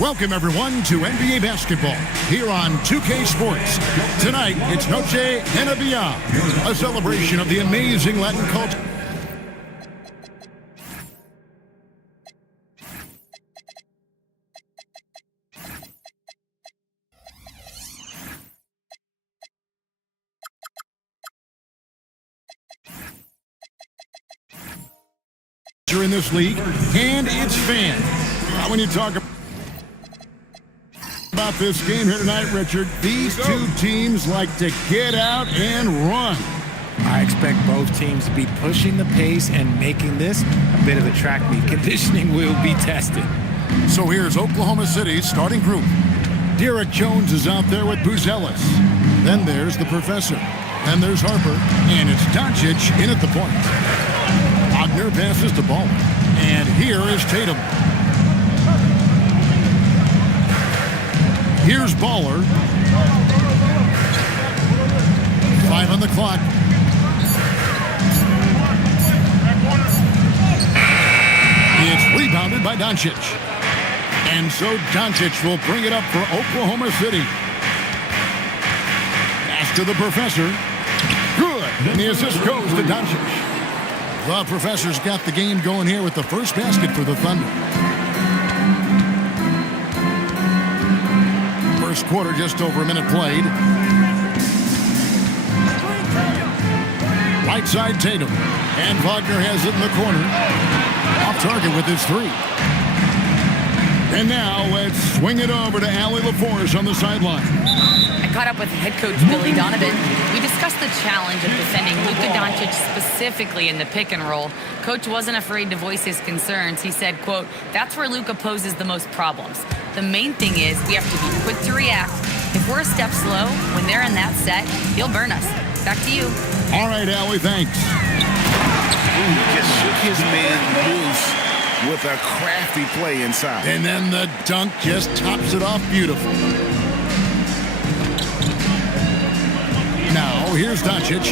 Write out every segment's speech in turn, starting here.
Welcome, everyone, to NBA basketball here on 2K Sports. Tonight, it's Noche en Beyond, a celebration of the amazing Latin culture. In this league and its fans. When you talk about this game here tonight, Richard, these two teams like to get out and run. I expect both teams to be pushing the pace and making this a bit of a track meet. Conditioning will be tested. So here's Oklahoma City's starting group. Derek Jones is out there with Buzelis. Then there's the Professor. Then there's Harper. And it's Doncic in at the point. Wagner passes the ball. And here is Tatum. Here's Baller. 5 on the clock. It's rebounded by Doncic. And so Doncic will bring it up for Oklahoma City. Pass to the Professor. Good. And the assist goes to Doncic. The Professor's got the game going here with the first basket for the Thunder. First quarter, just over a minute played. Right side, Tatum. And Wagner has it in the corner. Off target with his three. And now let's swing it over to Allie LaForce on the sideline. I caught up with head coach Billy Donovan. We discussed the challenge of defending Luka Doncic specifically in the pick and roll. Coach wasn't afraid to voice his concerns. He said, quote, "That's where Luka poses the most problems. The main thing is we have to be quick to react. If we're a step slow, when they're in that set, he'll burn us." Back to you. All right, Allie, thanks. He just shook his man loose with a crafty play inside. And then the dunk just tops it off beautiful. Now, here's Doncic.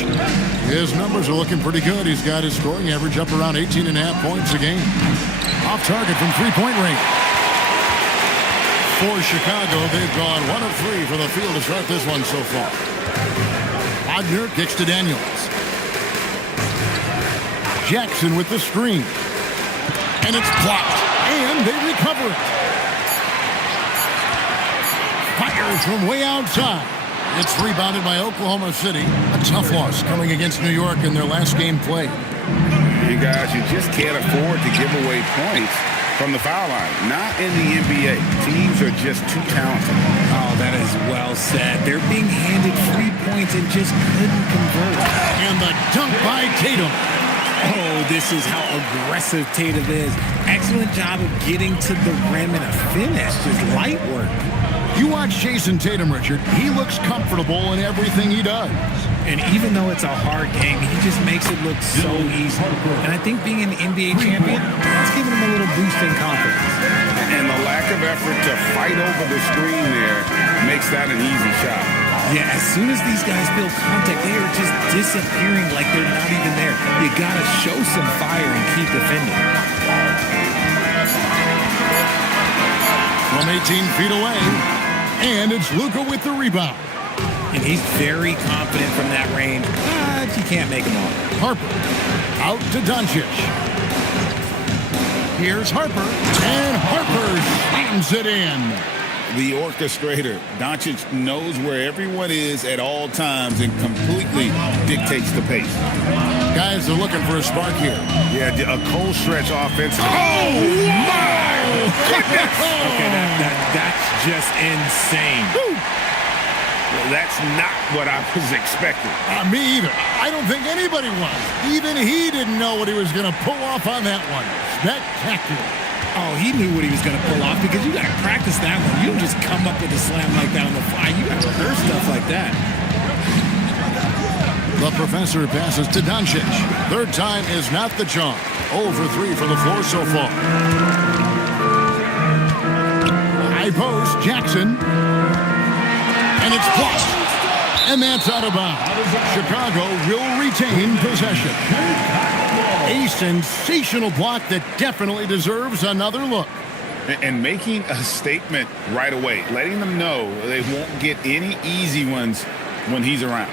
His numbers are looking pretty good. He's got his scoring average up around 18.5 points a game. Off target from three-point range. For Chicago, they've gone 1 of 3 for the field to start this one so far. Wagner kicks to Daniels. Jackson with the screen. And it's blocked. And they recover it. Fires from way outside. It's rebounded by Oklahoma City. A tough loss coming against New York in their last game played. You guys, you just can't afford to give away points from the foul line. Not in the NBA. Teams are just too talented. Oh, that is well said. They're being handed free points and just couldn't convert. And the dunk by Tatum. Oh, this is how aggressive Tatum is. Excellent job of getting to the rim and a finish. Just light work. You watch Jason Tatum, Richard. He looks comfortable in everything he does. And even though it's a hard game, he just makes it look so easy. And I think being an NBA champion, that's giving him a little boost in confidence. And the lack of effort to fight over the screen there makes that an easy shot. Yeah, as soon as these guys build contact, they are just disappearing like they're not even there. You got to show some fire and keep defending. From 18 feet away, and it's Luka with the rebound. And he's very confident from that range, but you can't make him all. Harper out to Doncic. Here's Harper, and Harper slams it in. The orchestrator, Doncic, knows where everyone is at all times and completely dictates the pace. Guys are looking for a spark here. Yeah, a cold stretch offense. Oh, my goodness! Okay, that's just insane. Woo. Well, that's not what I was expecting. Me either. I don't think anybody was. Even he didn't know what he was going to pull off on that one. Spectacular. Oh, he knew what he was going to pull off because you got to practice that one. You don't just come up with a slam like that on the fly. You got to rehearse stuff like that. The Professor passes to Doncic. Third time is not the charm. 0 for 3 for the floor so far. High post, Jackson. And it's blocked. And that's out of bounds. Chicago will retain possession. A sensational block that definitely deserves another look. And making a statement right away, letting them know they won't get any easy ones when he's around.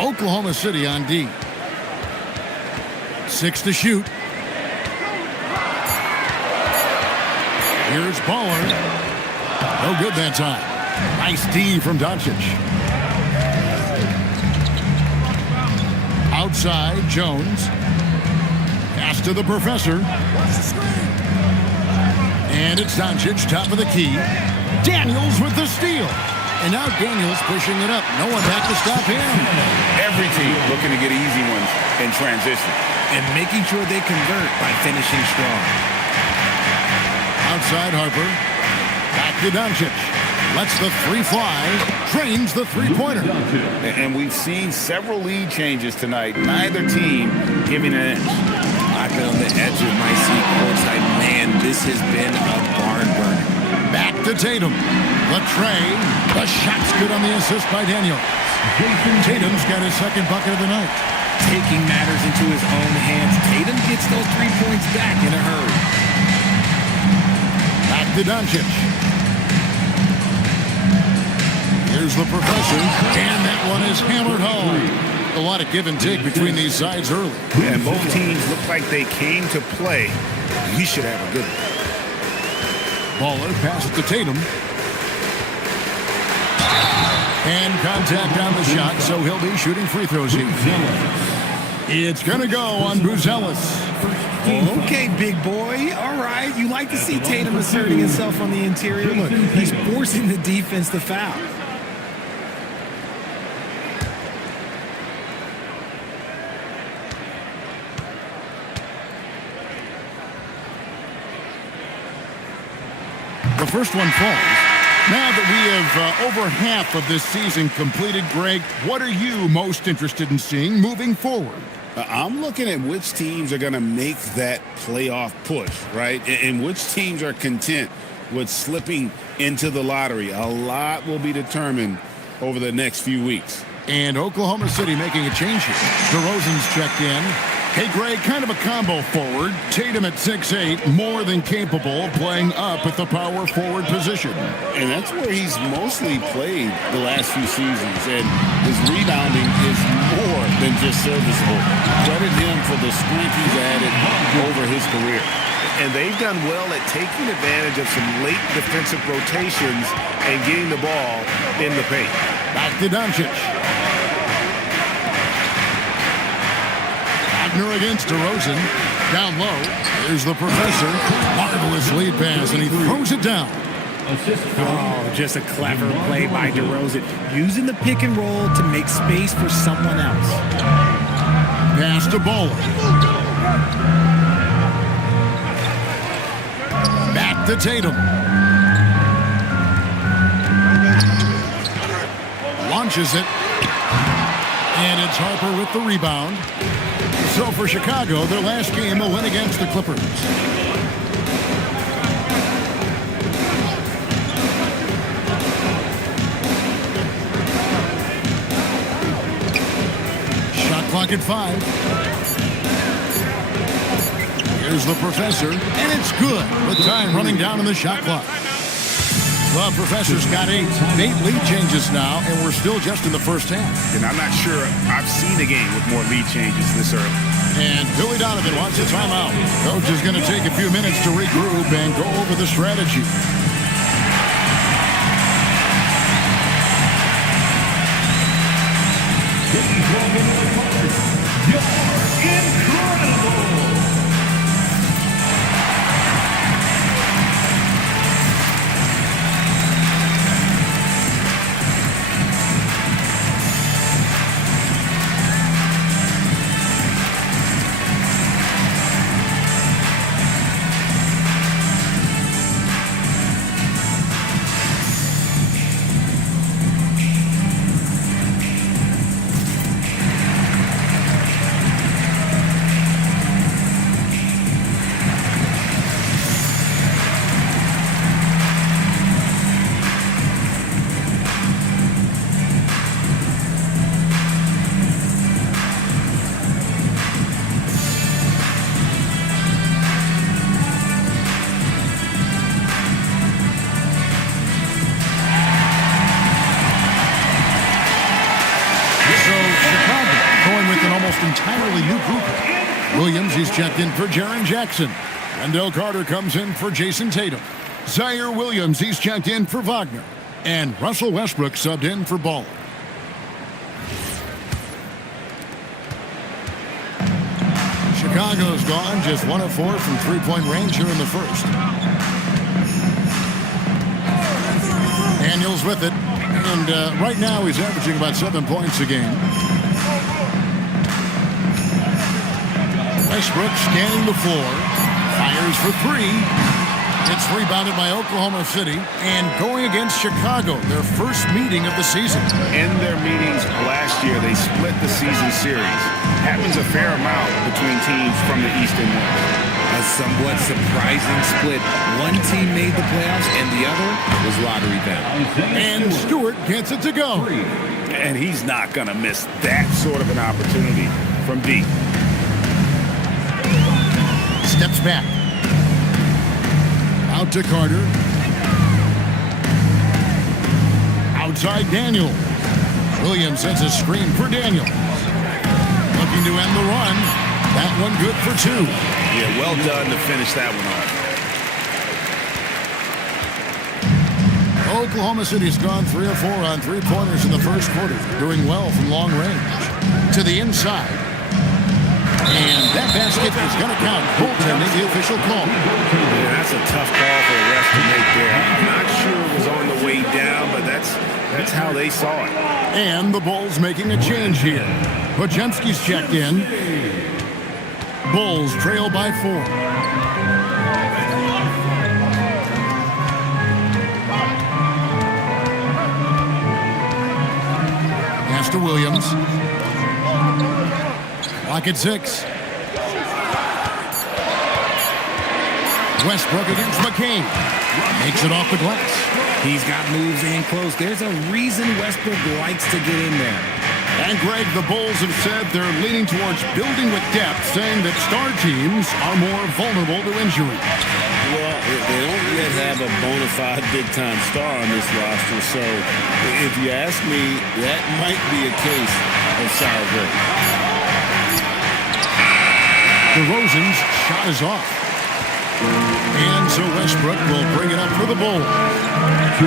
Oklahoma City on D. 6 to shoot. Here's Baller. No good that time. Nice D from Doncic. Outside, Jones. Pass to the Professor. And it's Doncic, top of the key. Daniels with the steal. And now Daniels pushing it up. No one back to stop him. Every team looking to get easy ones in transition. And making sure they convert by finishing strong. Outside Harper. Back to Doncic. Lets the three fly. Trains the three-pointer. And we've seen several lead changes tonight. Neither team giving an inch. I've been on the edge of my seat courtside. Man, this has been a barn burner. Back to Tatum. The tray. The shot's good on the assist by Daniels. Tatum's got his second bucket of the night. Taking matters into his own hands. Tatum gets those 3 points back in a hurry. Back to Doncic. Here's the Professor. And that one is hammered home. A lot of give and take between these sides early. And both teams look like they came to play. We should have a good one. Baller passes to Tatum. And contact on the shot, so he'll be shooting free throws here. It's going to go on Buzelis. Okay, big boy. All right. You like to see Tatum asserting himself on the interior. Look, he's forcing the defense to foul. The first one falls. Now that we have over half of this season completed, Greg, what are you most interested in seeing moving forward? I'm looking at which teams are going to make that playoff push, right? And which teams are content with slipping into the lottery. A lot will be determined over the next few weeks. And Oklahoma City making a change here. DeRozan's checked in. Hey, Greg, kind of a combo forward. Tatum at 6'8", more than capable of playing up at the power forward position. And that's where he's mostly played the last few seasons. And his rebounding is more than just serviceable. Credit him for the strength he's added over his career. And they've done well at taking advantage of some late defensive rotations and getting the ball in the paint. Back to Doncic. Wagner against DeRozan. Down low. There's the Professor. Marvelous lead pass, and he throws it down. Oh, just a clever play by DeRozan. Using the pick and roll to make space for someone else. Pass to Baller. Back to Tatum. Launches it. And it's Harper with the rebound. So for Chicago, their last game, a win against the Clippers. Shot clock at 5. Here's the Professor, and it's good with time running down on the shot clock. The Professor's got 8 lead changes now, and we're still just in the first half. And I'm not sure I've seen a game with more lead changes this early. And Billy Donovan wants a timeout. Coach is going to take a few minutes to regroup and go over the strategy. You're incredible! Williams, he's checked in for Jaren Jackson. Wendell Carter comes in for Jason Tatum. Zaire Williams, he's checked in for Wagner. And Russell Westbrook subbed in for Ball. Chicago's gone just 1 of 4 from three-point range here in the first. Daniels with it. And right now he's averaging about 7 points a game. Westbrook scanning the floor. Fires for 3. It's rebounded by Oklahoma City. And going against Chicago, their first meeting of the season. In their meetings last year, they split the season series. Happens a fair amount between teams from the East and West. A somewhat surprising split. One team made the playoffs and the other was lottery bound. And Stewart gets it to go. And he's not going to miss that sort of an opportunity from deep. Steps back. Out to Carter. Outside Daniels. Williams sends a screen for Daniels. Looking to end the run. That one good for 2. Yeah, well done to finish that one off. Oklahoma City's gone 3 of 4 on three-pointers in the first quarter. Doing well from long range. To the inside. And that basket is going to count. Goaltending, the official call. Yeah, that's a tough call for the refs to make there. I'm not sure it was on the way down, but that's how they saw it. And the Bulls making a change here. Podziemski's checked in. Bulls trail by 4. Pass to Williams. Clock at 6. Westbrook against McCain. Makes it off the glass. He's got moves and close. There's a reason Westbrook likes to get in there. And Greg, the Bulls have said they're leaning towards building with depth, saying that star teams are more vulnerable to injury. Well, they don't yet have a bona fide big-time star on this roster, so if you ask me, that might be a case of sour grapes. DeRozan's shot is off. And so Westbrook will bring it up for the Bulls.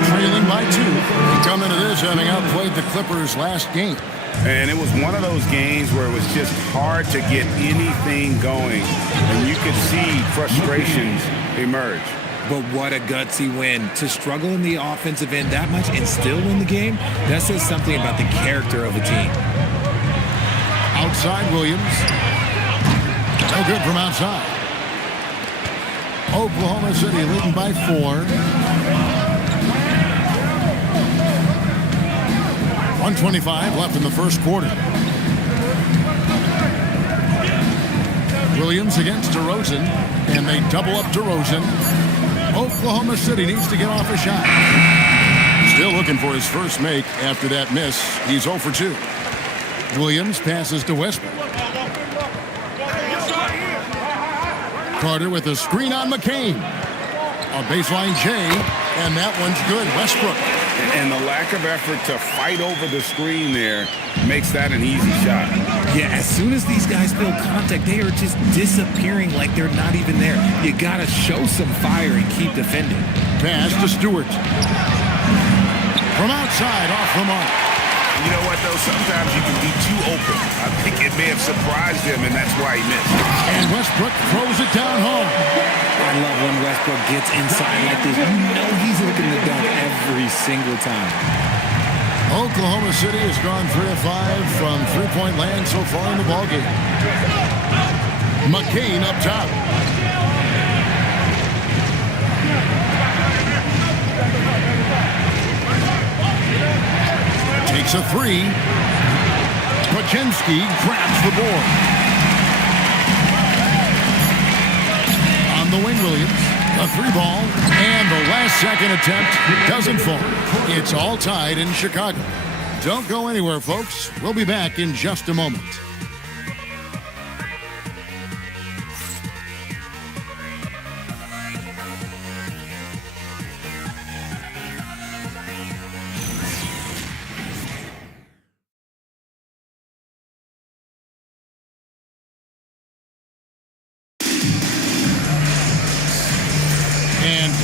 Trailing by 2. They come into this having outplayed the Clippers last game. And it was one of those games where it was just hard to get anything going. And you could see frustrations emerge. But what a gutsy win. To struggle in the offensive end that much and still win the game, that says something about the character of a team. Outside Williams. No good from outside. Oklahoma City leading by 4. 1:25 left in the first quarter. Williams against DeRozan, and they double up DeRozan. Oklahoma City needs to get off a shot. Still looking for his first make after that miss. He's 0 for 2. Williams passes to Westbrook. Carter with a screen on McCain. A baseline J, and that one's good. Westbrook. And the lack of effort to fight over the screen there makes that an easy shot. Yeah, as soon as these guys feel contact, they are just disappearing like they're not even there. You got to show some fire and keep defending. Pass to Stewart. From outside, off the mark. You know what, though? Sometimes you can be too open. I think it may have surprised him, and that's why he missed. And Westbrook throws it down home. I love when Westbrook gets inside like this. You know he's looking to dunk every single time. Oklahoma City has gone 3 of 5 from three-point land so far in the ballgame. McCain up top. Takes a 3. Podziemski grabs the board. On the wing, Williams. A 3-ball. And the last second attempt doesn't fall. It's all tied in Chicago. Don't go anywhere, folks. We'll be back in just a moment.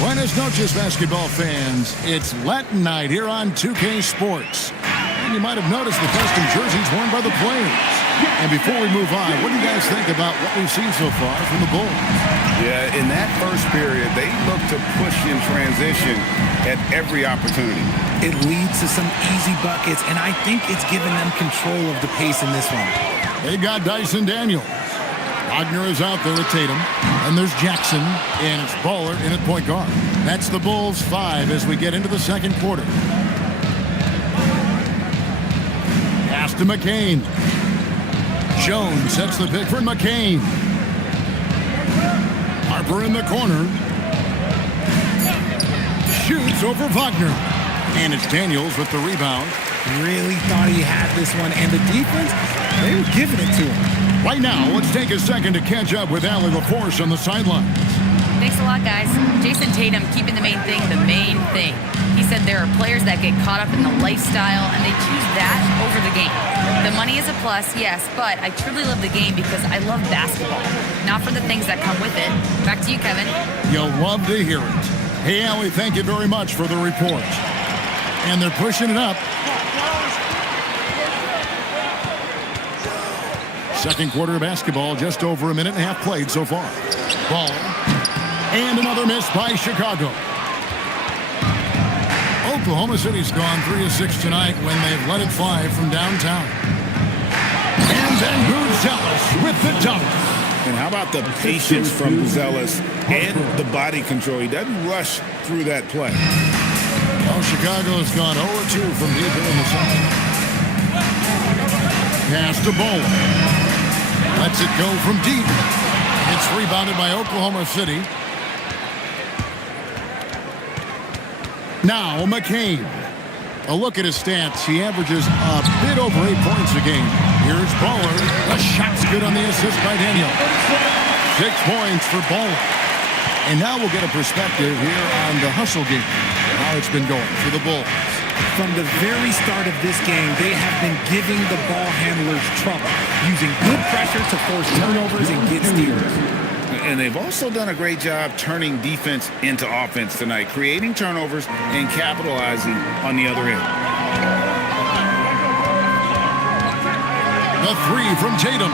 Buenas noches, basketball fans. It's Latin night here on 2K Sports. And you might have noticed the custom jerseys worn by the players. And before we move on, what do you guys think about what we've seen so far from the Bulls? Yeah, in that first period, they look to push in transition at every opportunity. It leads to some easy buckets, and I think it's given them control of the pace in this one. They got Dyson Daniels. Wagner is out there with Tatum. And there's Jackson, and it's Baller in at point guard. That's the Bulls 5 as we get into the second quarter. Pass to McCain. Jones sets the pick for McCain. Harper in the corner. Shoots over Wagner. And it's Daniels with the rebound. Really thought he had this one, and the defense, they were giving it to him. Right now, let's take a second to catch up with Allie LaForce on the sidelines. Thanks a lot, guys. Jason Tatum keeping the main thing the main thing. He said there are players that get caught up in the lifestyle, and they choose that over the game. The money is a plus, yes, but I truly love the game because I love basketball, not for the things that come with it. Back to you, Kevin. You'll love to hear it. Hey, Allie, thank you very much for the report. And they're pushing it up. Second quarter of basketball, just over a minute and a half played so far. Ball. And another miss by Chicago. Oklahoma City's gone 3 of 6 tonight when they've let it fly from downtown. And then Buzelis with the dunk. And how about the patience from Buzelis and the body control? He doesn't rush through that play. Well, Chicago's gone 0-2 from deep in the side. Pass to Bowler. Lets it go from deep. It's rebounded by Oklahoma City. Now McCain. A look at his stats. He averages a bit over 8 points a game. Here's Baller. The shot's good on the assist by Daniel. 6 points for Baller. And now we'll get a perspective here on the hustle game. How it's been going for the Bulls. From the very start of this game, they have been giving the ball handlers trouble, using good pressure to force turnovers and get steals. And they've also done a great job turning defense into offense tonight, creating turnovers and capitalizing on the other end. The three from Tatum.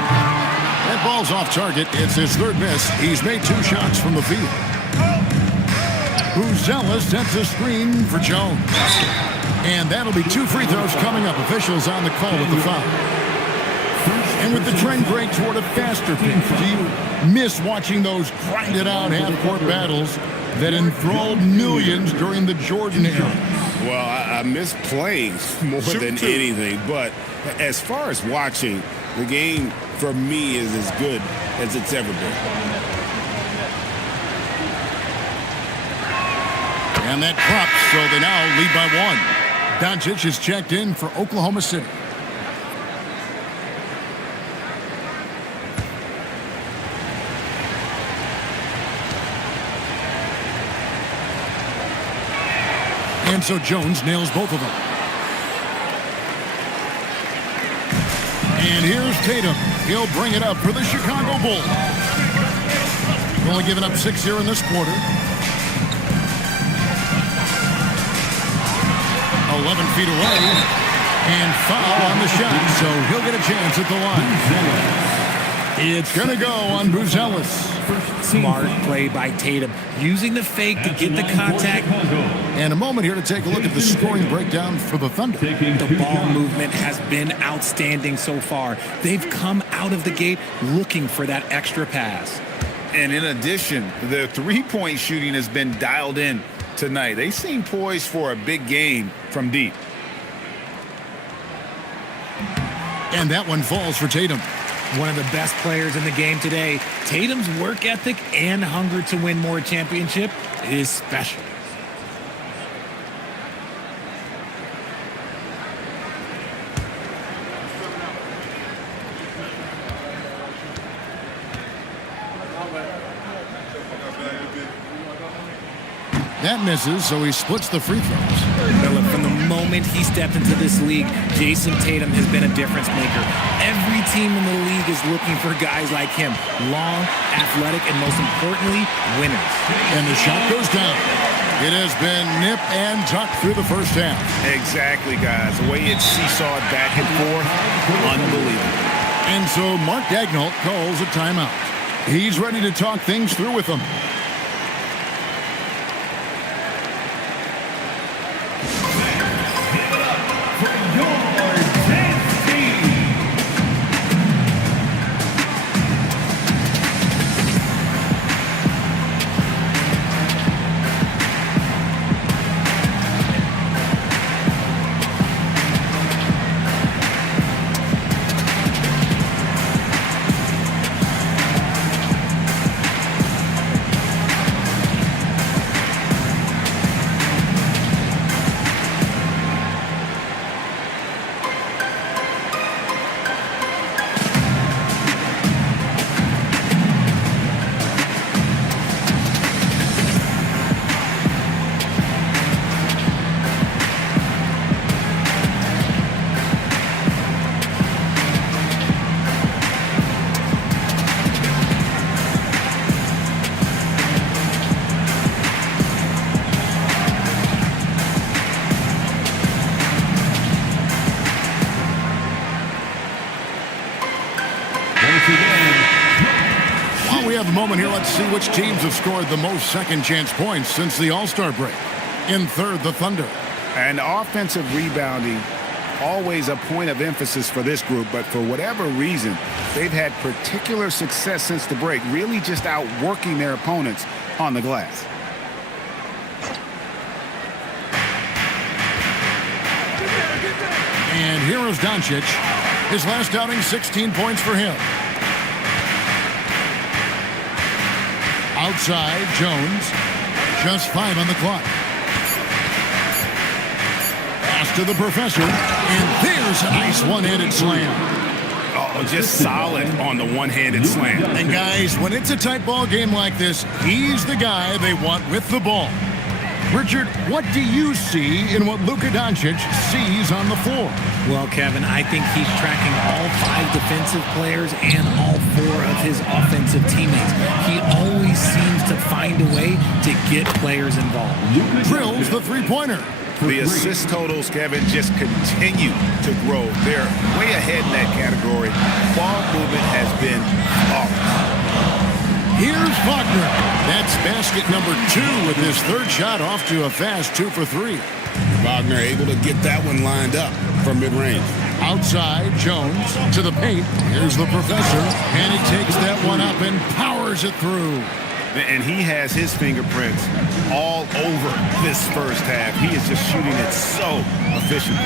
That ball's off target. It's his third miss. He's made 2 shots from the field. Buzelis sets a screen for Jones. And that'll be 2 free throws coming up. Officials on the call with the foul. And with the trend break toward a faster pace, do you miss watching those grinded-out half-court battles that enthralled millions during the Jordan era? Well, I miss playing more than anything. But as far as watching, the game for me is as good as it's ever been. And that drops, so they now lead by 1. Doncic is checked in for Oklahoma City. And so Jones nails both of them. And here's Tatum. He'll bring it up for the Chicago Bulls. Only giving up 6 here in this quarter. 11 feet away, and foul on the shot, so he'll get a chance at the line. It's going to go on Buzelis. Smart play by Tatum, using the fake to get the contact. And a moment here to take a look at the scoring breakdown for the Thunder. The ball movement has been outstanding so far. They've come out of the gate looking for that extra pass. And in addition, the three-point shooting has been dialed in tonight. They seem poised for a big game from deep. And that one falls for Tatum. One of the best players in the game today. Tatum's work ethic and hunger to win more championship is special. That misses, so he splits the free throws. From the moment moment he stepped into this league, Jason Tatum has been a difference maker. Every team in the league is looking for guys like him. Long, athletic, and most importantly, winners. And the shot goes down. It has been nip and tuck through the first half. Exactly, guys. The way it seesawed back and forth, unbelievable. And so Mark Daigneault calls a timeout. He's ready to talk things through with them. While we have a moment here, let's see which teams have scored the most second-chance points since the All-Star break. In third, the Thunder. And offensive rebounding, always a point of emphasis for this group, but for whatever reason, they've had particular success since the break, really just outworking their opponents on the glass. And here is Doncic. His last outing, 16 points for him. Outside, Jones. Just 5 on the clock. Pass to the professor. And there's a nice one-handed slam. Oh, just solid on the one-handed slam. And guys, when it's a tight ball game like this, he's the guy they want with the ball. Richard, what do you see in what Luka Doncic sees on the floor? Well, Kevin, I think he's tracking all 5 defensive players and all 4 of his offensive teammates. He always seems to find a way to get players involved. Drills the three-pointer. The assist totals, Kevin, just continue to grow. They're way ahead in that category. Ball movement has been flawless. Here's Wagner. That's basket number 2 with his third shot off to a fast 2 for 3. Wagner able to get that one lined up from mid-range. Outside, Jones to the paint. Here's the professor, and he takes that one up and powers it through. And he has his fingerprints all over this first half. He is just shooting it so efficiently.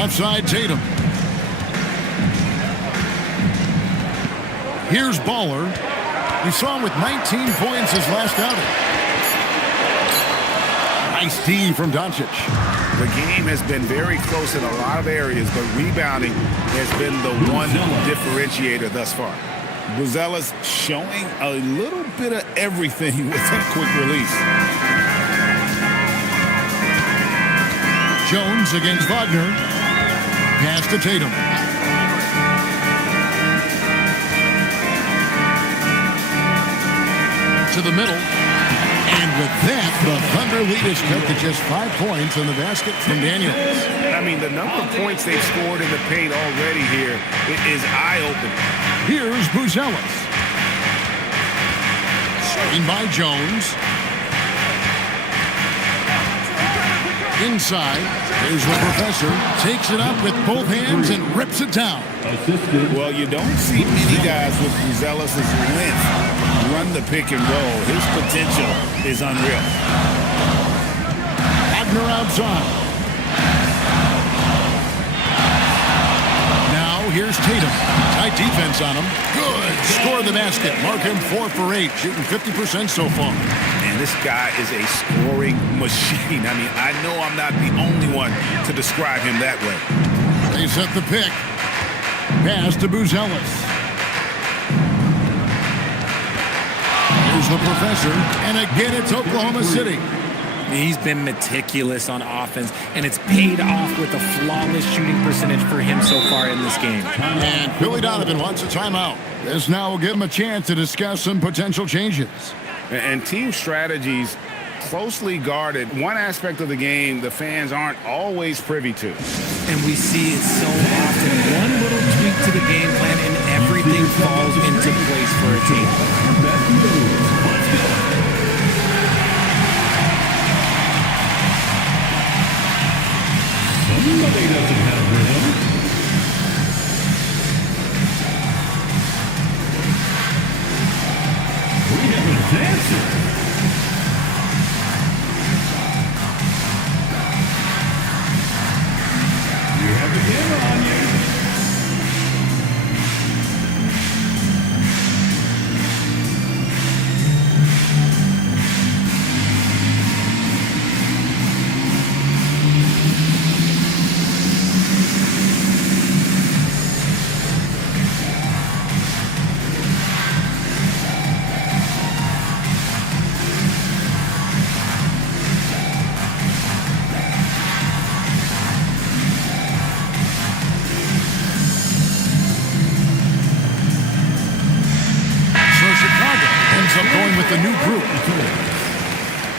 Left side, Tatum. Here's Baller. We saw him with 19 points his last outing. Nice D from Doncic. The game has been very close in a lot of areas, but rebounding has been the one differentiator thus far. Buzelis showing a little bit of everything with that quick release. Jones against Wagner. Pass to Tatum. To the middle. And with that, the Thunder lead is cut to just 5 points on the basket from Daniels. I mean, the number of points they've scored in the paint already here is eye-opening. Here's Buzelis. Screen by Jones. Inside, there's the professor. Takes it up with both hands and rips it down. Well, you don't see many guys with Buzelis' length run the pick and roll. His potential is unreal. Wagner outside. Now here's Tatum. Tight defense on him. Good. Score the basket. Mark him 4 for 8. Shooting 50% so far. And this guy is a scoring machine. I mean, I know I'm not the only one to describe him that way. They set the pick. Pass to Buzelis. Here's the professor. And again, it's Oklahoma City. He's been meticulous on offense, and it's paid off with a flawless shooting percentage for him so far in this game. And Billy Donovan wants a timeout. This now will give him a chance to discuss some potential changes. And team strategies closely guarded. One aspect of the game the fans aren't always privy to. And we see it so often. One little tweak to the game plan and everything falls into place for a team. Somebody doesn't have rhythm. We have a dancer. You have a camera on you. The new group.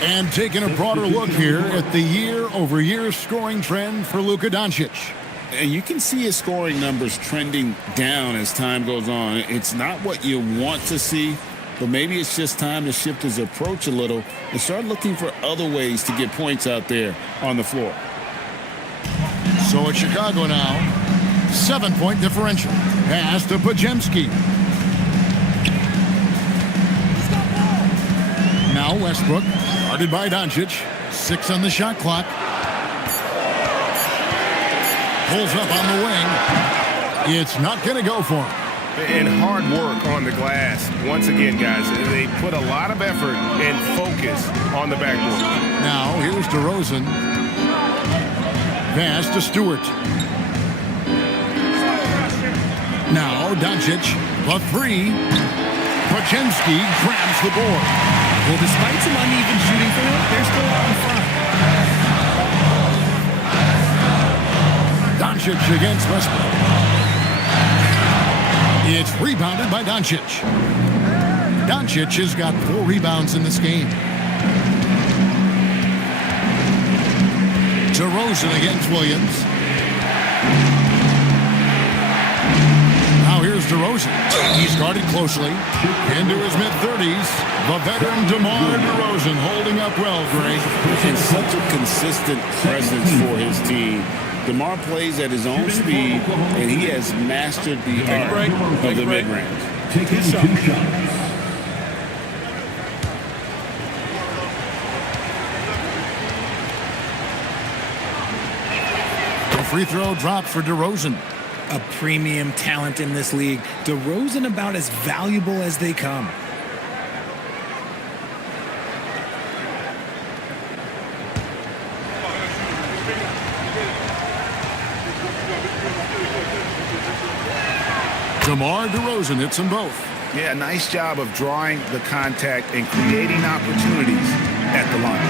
And taking a broader look here at the year-over-year scoring trend for Luka Doncic. And you can see his scoring numbers trending down as time goes on. It's not what you want to see, but maybe it's just time to shift his approach a little and start looking for other ways to get points out there on the floor. So it's Chicago now. 7-point differential. Pass to Pajemski. Now Westbrook, guarded by Doncic. 6 on the shot clock. Pulls up on the wing. It's not going to go for him. And hard work on the glass. Once again, guys, they put a lot of effort and focus on the backboard. Now here's DeRozan. Pass to Stewart. Now Doncic, the 3. Pajemski grabs the board. Well, despite some uneven shooting for them, they're still out in front. Doncic against Westbrook. It's rebounded by Doncic. Doncic has got 4 rebounds in this game. DeRozan against Williams. Now here's DeRozan. He's guarded closely. Into his mid-30s. The veteran DeMar DeRozan holding up well, Gray. And such a consistent presence for his team. DeMar plays at his own speed, and he has mastered the art of the mid-range. Taking 2 shots. The free throw dropped for DeRozan. A premium talent in this league. DeRozan about as valuable as they come. DeMar DeRozan hits them both. Yeah, nice job of drawing the contact and creating opportunities at the line.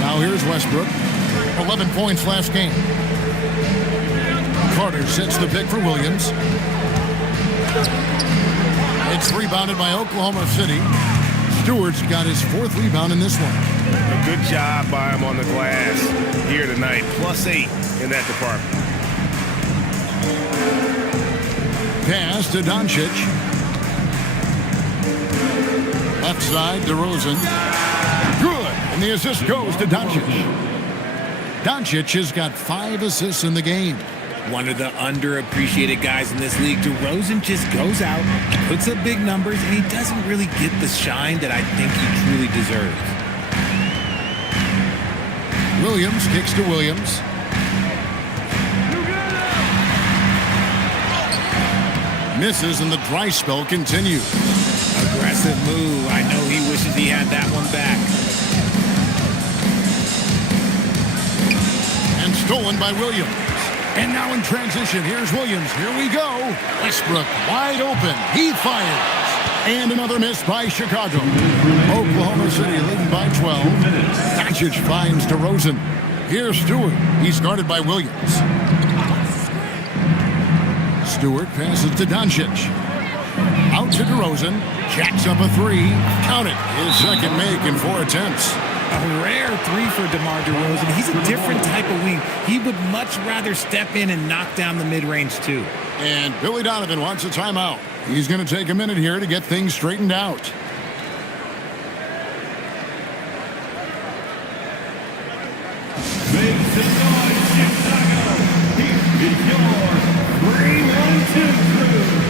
Now here's Westbrook. 11 points last game. Carter sets the pick for Williams. It's rebounded by Oklahoma City. Stewart's got his 4th rebound in this one. A good job by him on the glass here tonight. +8 in that department. Pass to Doncic. Left side, DeRozan. Good. And the assist goes to Doncic. Doncic has got 5 assists in the game. One of the underappreciated guys in this league. DeRozan just goes out, puts up big numbers, and he doesn't really get the shine that I think he truly deserves. Williams kicks to Williams. Misses, and the dry spell continues. Aggressive move. I know he wishes he had that one back. And stolen by Williams. And now in transition, here's Williams. Here we go. Westbrook wide open. He fires. And another miss by Chicago. Oklahoma City leading by 12. Doncic finds DeRozan. Here's Stewart. He's guarded by Williams. Stewart passes to Doncic. Out to DeRozan. Jacks up a three. Count it. His second make in 4 attempts. A rare three for DeMar DeRozan. He's a different type of wing. He would much rather step in and knock down the mid-range too. And Billy Donovan wants a timeout. He's going to take a minute here to get things straightened out. Make some noise, Chicago. Here is your 3-1-2 crew.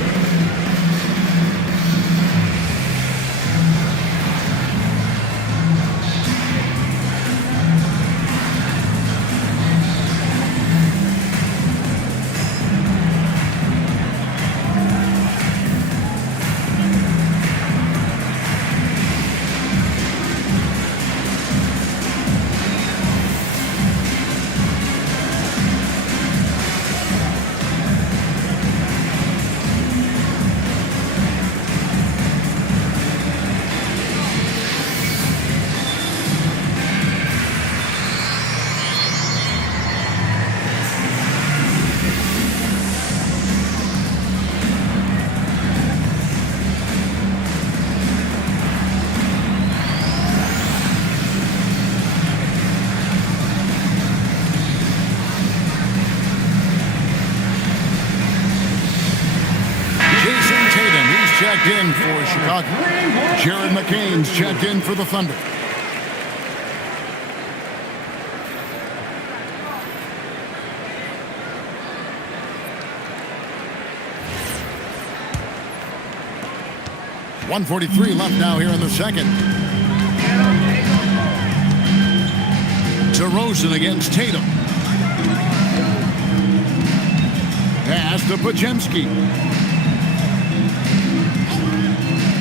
Checked in for Chicago. Jared McCain's checked in for the Thunder. .143 left now here in the second. DeRozan against Tatum. Pass to Podziemski.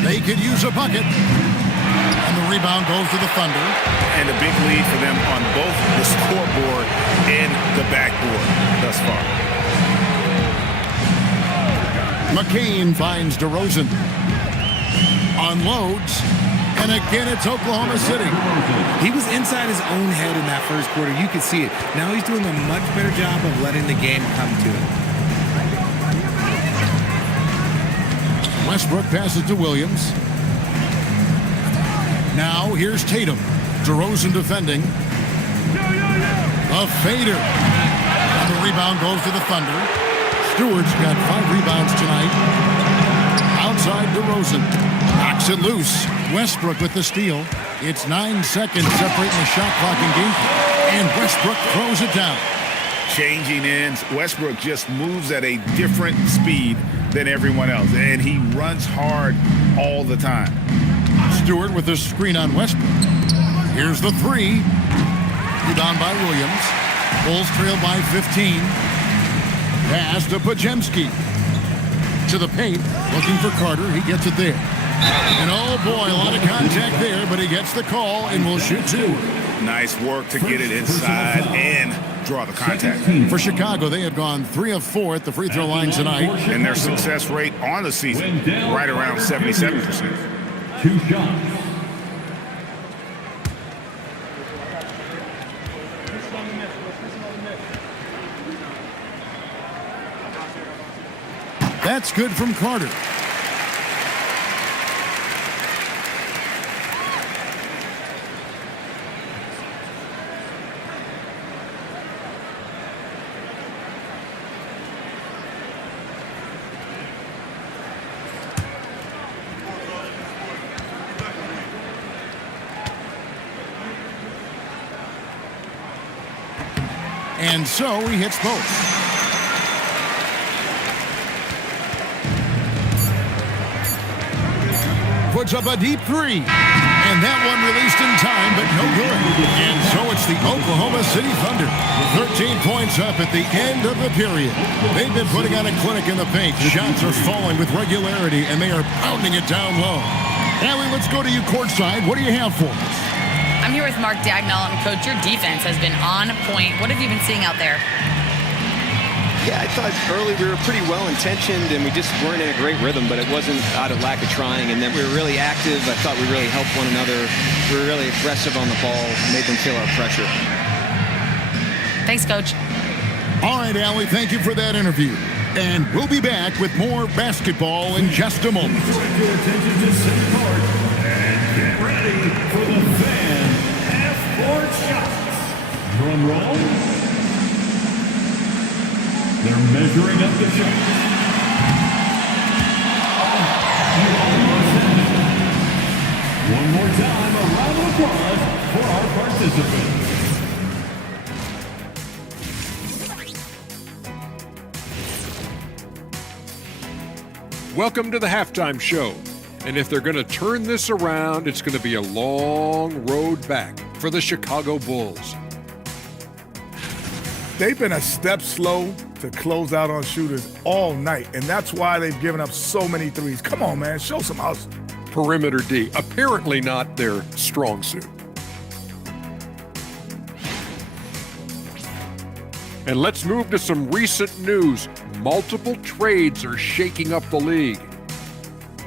They could use a bucket. And the rebound goes to the Thunder. And a big lead for them on both the scoreboard and the backboard thus far. McCain finds DeRozan. Unloads. And again, it's Oklahoma City. He was inside his own head in that first quarter. You could see it. Now he's doing a much better job of letting the game come to him. Westbrook passes to Williams. Now here's Tatum. DeRozan defending. A fader. And the rebound goes to the Thunder. Stewart's got 5 rebounds tonight. Outside DeRozan. Knocks it loose. Westbrook with the steal. It's 9 seconds separating the shot clock and game clock. And Westbrook throws it down. Changing ends. Westbrook just moves at a different speed than everyone else, and he runs hard all the time. Stewart with the screen on Westbrook. Here's the three. Rebound by Williams. Bulls trail by 15. Pass to Podziemski. To the paint, looking for Carter. He gets it there. And oh boy, a lot of contact there, but he gets the call and will shoot 2. Nice work to get it inside and draw the contact. For Chicago, they have gone 3 of 4 at the free throw line tonight. And their success rate on the season, right around 77%. 2 shots. That's good from Carter. And so he hits both. Puts up a deep 3. And that one released in time, but no good. And so it's the Oklahoma City Thunder. 13 points up at the end of the period. They've been putting on a clinic in the paint. Shots are falling with regularity, and they are pounding it down low. Allie, let's go to you courtside. What do you have for us? I'm here with Mark Dagnall, and Coach, your defense has been on point. What have you been seeing out there? Yeah, I thought early we were pretty well-intentioned and we just weren't in a great rhythm, but it wasn't out of lack of trying. And then we were really active. I thought we really helped one another. We were really aggressive on the ball, made them feel our pressure. Thanks, Coach. All right, Allie, thank you for that interview. And we'll be back with more basketball in just a moment. Direct your attention to center court and get ready for the fan half-court shots. Drum roll. They're measuring up the shots. You almost had it. One more time, a round of applause for our participants. Welcome to the halftime show. And if they're going to turn this around, it's going to be a long road back for the Chicago Bulls. They've been a step slow to close out on shooters all night, and that's why they've given up so many threes. Come on, man, show some hustle. Perimeter D, apparently not their strong suit. And let's move to some recent news. Multiple trades are shaking up the league.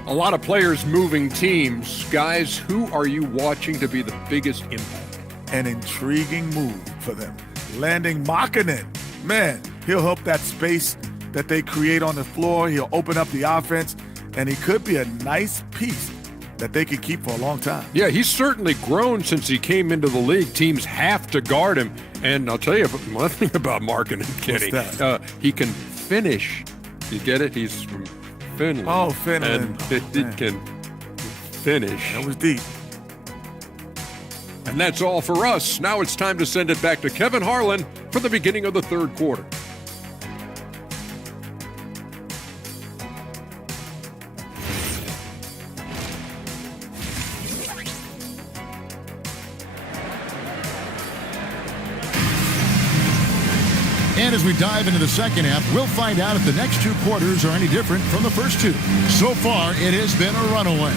A lot of players moving teams. Guys, who are you watching to be the biggest impact? An intriguing move for them. Landing Markkanen. Man, he'll help that space that they create on the floor. He'll open up the offense, and he could be a nice piece that they could keep for a long time. Yeah, he's certainly grown since he came into the league. Teams have to guard him. And I'll tell you one thing about Markkanen, Kenny. What's that? He can finish. You get it? He's from Finland. Oh, Finland. And he can finish. That was deep. And that's all for us. Now it's time to send it back to Kevin Harlan for the beginning of the third quarter. And as we dive into the second half, we'll find out if the next two quarters are any different from the first two. So far, it has been a runaway.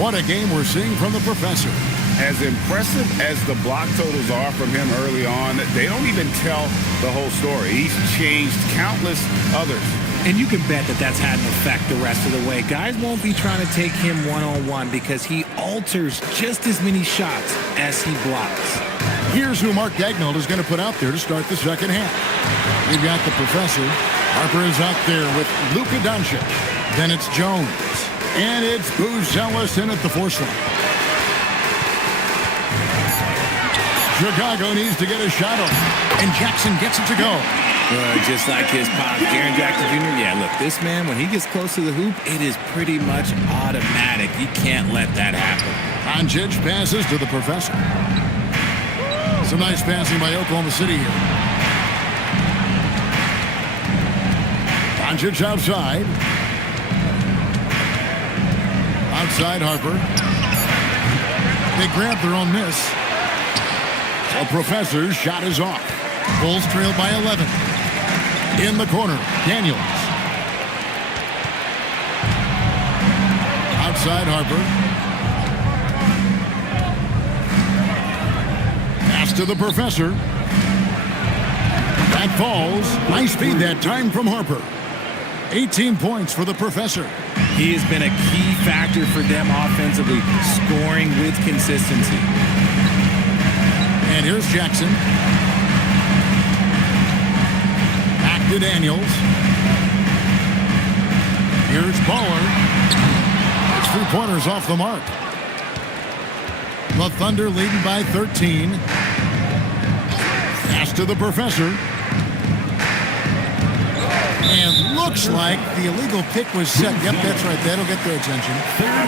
What a game we're seeing from the professor. As impressive as the block totals are from him early on, they don't even tell the whole story. He's changed countless others. And you can bet that that's had an effect the rest of the way. Guys won't be trying to take him one-on-one because he alters just as many shots as he blocks. Here's who Mark Daigneault is going to put out there to start the second half. We've got the professor. Harper is out there with Luka Doncic. Then it's Jones. And it's Buzelis in at the force line. Chicago needs to get a shot on. And Jackson gets it to go. Just like his pop, Jaren Jackson Jr. Yeah, look, this man, when he gets close to the hoop, it is pretty much automatic. You can't let that happen. Doncic passes to the professor. Some nice passing by Oklahoma City here. Doncic outside. Outside Harper. They grab their own miss. The professor's shot is off. Bulls trail by 11. In the corner, Daniels. Outside Harper. Pass to the professor. That falls. Nice feed that time from Harper. 18 points for the professor. He has been a key factor for them offensively, scoring with consistency. And here's Jackson. Back to Daniels. Here's Baller. It's 3 pointers off the mark. The Thunder leading by 13. Pass to the professor. And looks like the illegal pick was set. Yep, that's right. That'll get their attention.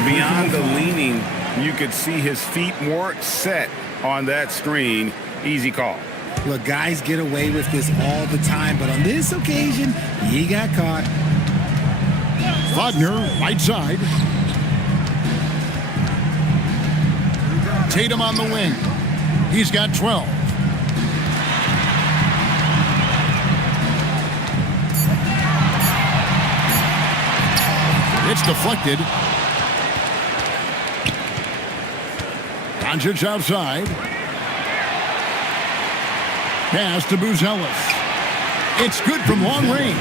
Beyond the leaning, you could see his feet more set on that screen. Easy call. Look, guys get away with this all the time, but on this occasion, he got caught. Wagner, right side. Tatum on the wing. He's got 12. It's deflected. Doncic outside. Pass to Buzelis. It's good from long range.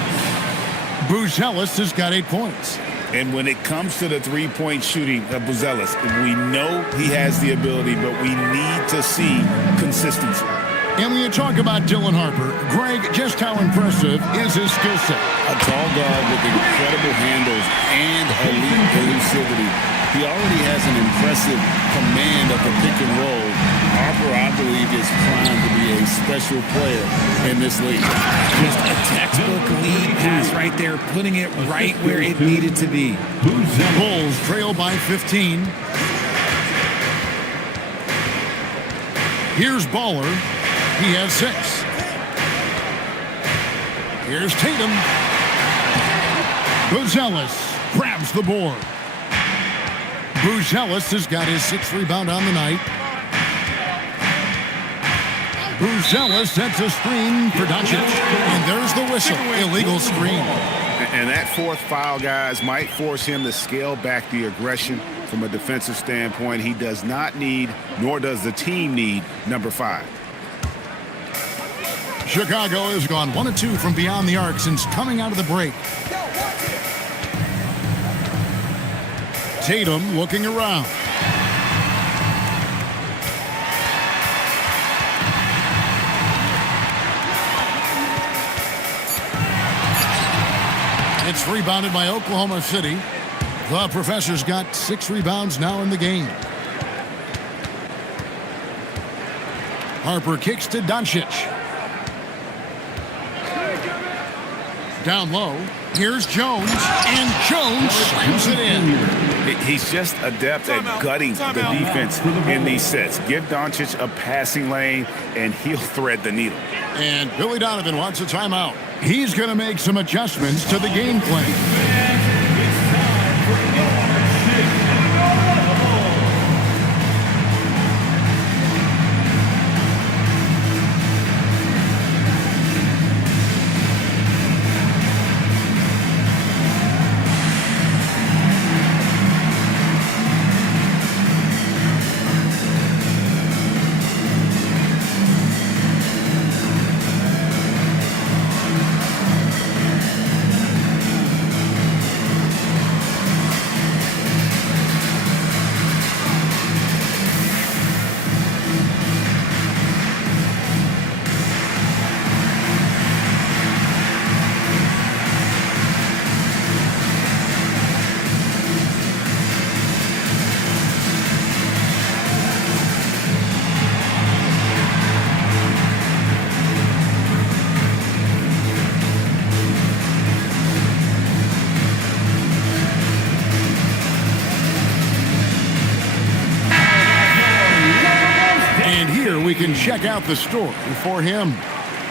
Buzelis has got 8 points. And when it comes to the three-point shooting of Buzelis, we know he has the ability, but we need to see consistency. And when you talk about Dylan Harper, Greg, just how impressive is his skill set? A tall guard with incredible handles and elite elusivity. He already has an impressive command of the pick and roll. Harper, I believe, is primed to be a special player in this league. Just a textbook lead pass right there, putting it right where it needed to be. Bulls trail by 15. Here's Baller. He has 6. Here's Tatum. Buzelis grabs the board. Buzelis has got his 6th rebound on the night. Buzelis sets a screen for Doncic. And there's the whistle. Illegal screen. And that 4th foul, guys, might force him to scale back the aggression from a defensive standpoint. He does not need, nor does the team need, number 5. Chicago has gone 1 of 2 from beyond the arc since coming out of the break. Tatum looking around. It's rebounded by Oklahoma City. The Professor's got 6 rebounds now in the game. Harper kicks to Doncic. Down low. Here's Jones. And Jones slams it in. He's just adept at gutting the defense in these sets. Give Doncic a passing lane, and he'll thread the needle. And Billy Donovan wants a timeout. He's going to make some adjustments to the game plan. We can check out the story for him.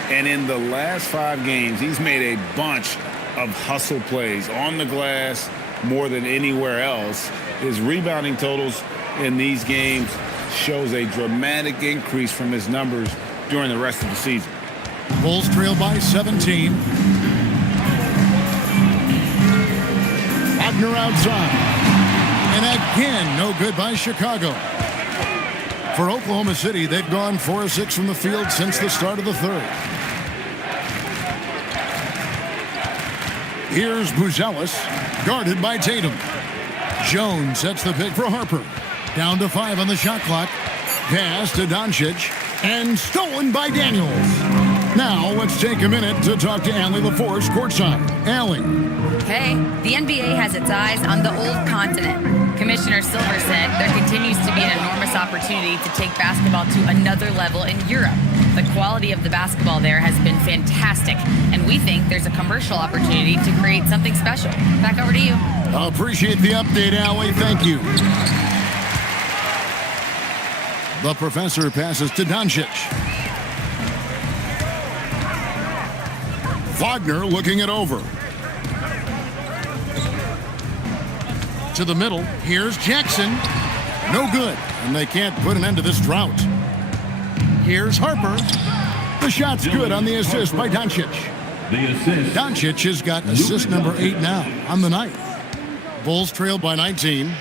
And in the last 5 games, he's made a bunch of hustle plays on the glass more than anywhere else. His rebounding totals in these games shows a dramatic increase from his numbers during the rest of the season. Bulls trail by 17. Wagner outside. And again, no good by Chicago. For Oklahoma City, they've gone 4 of 6 from the field since the start of the 3rd. Here's Buzelis, guarded by Tatum. Jones sets the pick for Harper. Down to 5 on the shot clock. Pass to Doncic, and stolen by Daniels. Now let's take a minute to talk to Allie LaForce courtside. Allie. Hey, the NBA has its eyes on the old continent. Commissioner Silver said there continues to be an enormous opportunity to take basketball to another level in Europe. The quality of the basketball there has been fantastic, and we think there's a commercial opportunity to create something special. Back over to you. I appreciate the update, Allie. Thank you. The Professor passes to Doncic. Wagner looking it over. To the middle. Here's Jackson. No good. And they can't put an end to this drought. Here's Harper. The shot's good on the assist by Doncic. Doncic has got assist number 8 now on the night. Bulls trailed by 19.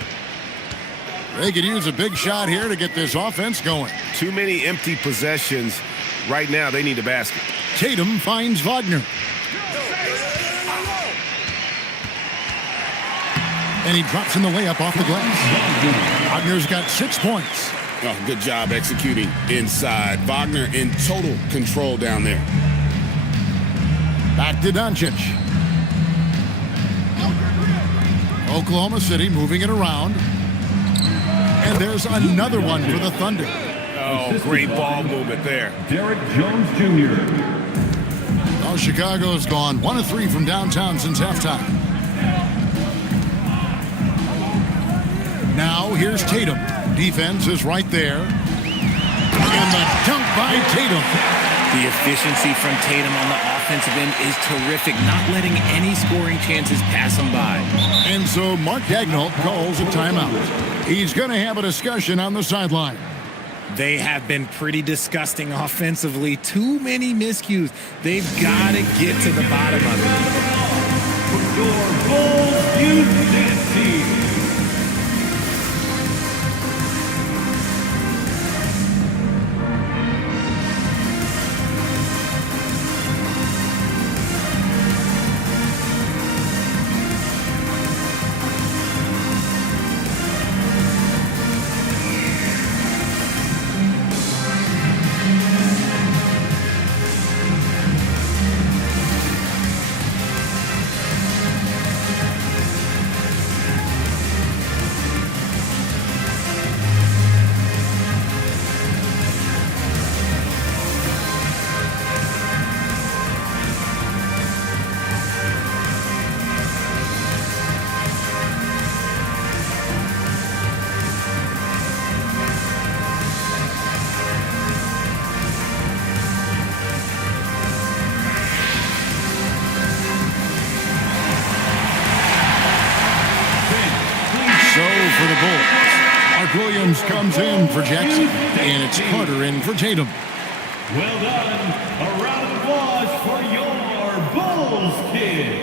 They could use a big shot here to get this offense going. Too many empty possessions. Right now, they need a basket. Tatum finds Wagner. And he drops in the layup off the glass. Wagner's got 6 points. Oh, good job executing inside. Wagner in total control down there. Back to Doncic. Oklahoma City moving it around. And there's another one for the Thunder. Oh, great ball movement there. Derek Jones Jr. Oh, Chicago's gone 1 of 3 from downtown since halftime. Now here's Tatum. Defense is right there. And the dunk by Tatum. The efficiency from Tatum on the offensive end is terrific, not letting any scoring chances pass him by. And so Mark Daigneault calls a timeout. He's going to have a discussion on the sideline. They have been pretty disgusting offensively. Too many miscues. They've got to get to the bottom of it. Your Bulls Youth Dance Team. For the Bulls, Mark Williams comes in for Jackson, and it's Carter in for Tatum. Well done. A round of applause for your Bulls kids.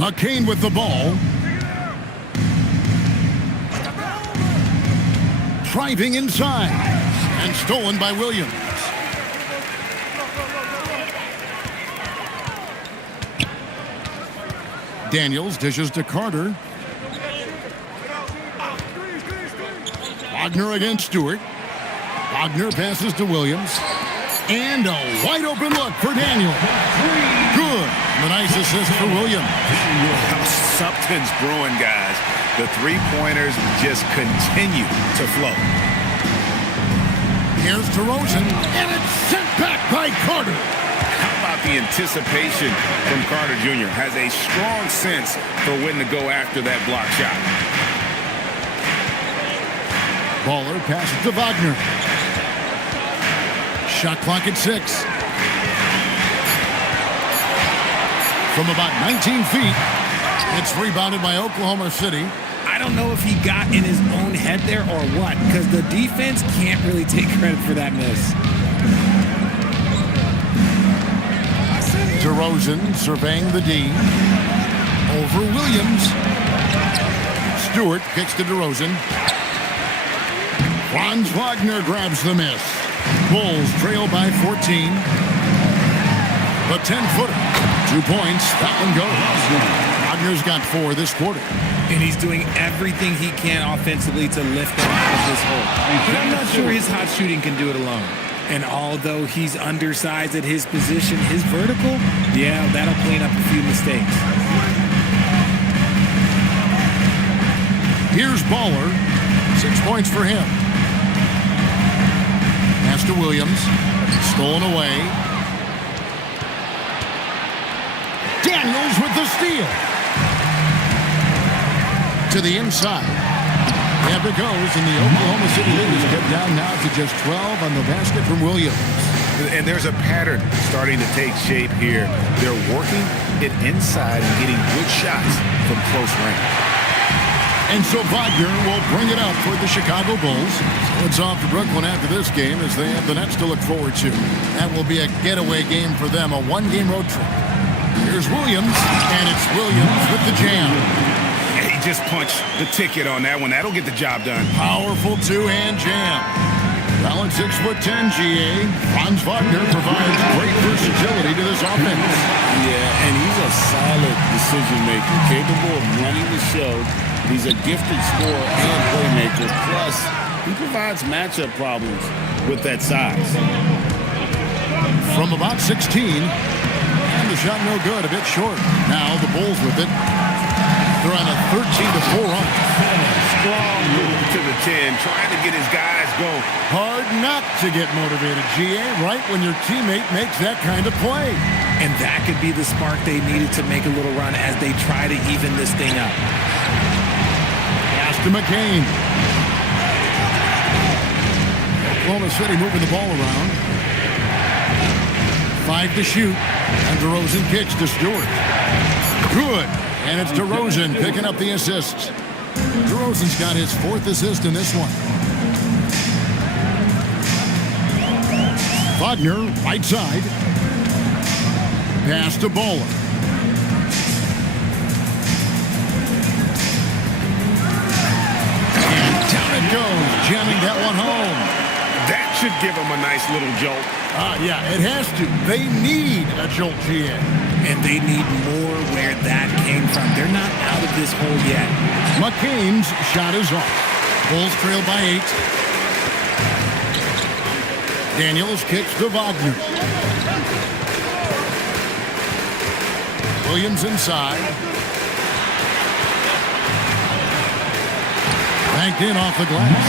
McCain with the ball. Driving inside and stolen by Williams. Daniels dishes to Carter. Wagner against Stewart. Wagner passes to Williams. And a wide open look for Daniels. Good. The nice assist for Williams. Something's brewing, guys. The three-pointers just continue to flow. Here's DeRozan, and it's sent back by Carter. How about the anticipation from Carter Jr.? Has a strong sense for when to go after that block shot. Baller passes to Wagner. Shot clock at 6. From about 19 feet, it's rebounded by Oklahoma City. I don't know if he got in his own head there or what, because the defense can't really take credit for that miss. DeRozan surveying the D. Over Williams. Stewart kicks to DeRozan. Franz Wagner grabs the miss. Bulls trail by 14. The 10-footer. 2 points. That one goes. Wagner's got 4 this quarter. And he's doing everything he can offensively to lift them out of this hole. But I'm not sure his hot shooting can do it alone. And although he's undersized at his position, his vertical, yeah, that'll clean up a few mistakes. Here's Baller. 6 points for him. Pass to Williams. Stolen away. Daniels with the steal. To the inside. Yep, it goes, and the Oklahoma City lead is cut down now to just 12 on the basket from Williams. And there's a pattern starting to take shape here. They're working it inside and getting good shots from close range. And so Wagner will bring it up for the Chicago Bulls. So it's off to Brooklyn after this game as they have the Nets to look forward to. That will be a getaway game for them, a one-game road trip. Here's Williams, and it's Williams with the jam. And he just punched the ticket on that one. That'll get the job done. Powerful two-hand jam. Solid 6'10" GA. Franz Wagner provides great versatility to this offense. Yeah, and he's a solid decision maker, capable of running the show. He's a gifted scorer and playmaker. Plus, he provides matchup problems with that size. From about 16, and the shot no good, a bit short. Now the Bulls with it. They're on a 13-4 run. Strong move to the 10, trying to get his guys going. Hard not to get motivated, GA, right when your teammate makes that kind of play. And that could be the spark they needed to make a little run as they try to even this thing up. Pass to McCain. Oklahoma City moving the ball around. 5 to shoot. And DeRozan kicks to Stewart. Good. And it's DeRozan picking up the assists. DeRozan's got his 4th assist in this one. Wagner, right side. Pass to Bowler. And down it goes, jamming that one home. That should give him a nice little jolt. Yeah, it has to. They need a jolt, GA. And they need more where that came from. They're not out of this hole yet. McCain's shot is off. Bulls trail by 8. Daniels kicks to Wagner. Williams inside. Banked in off the glass.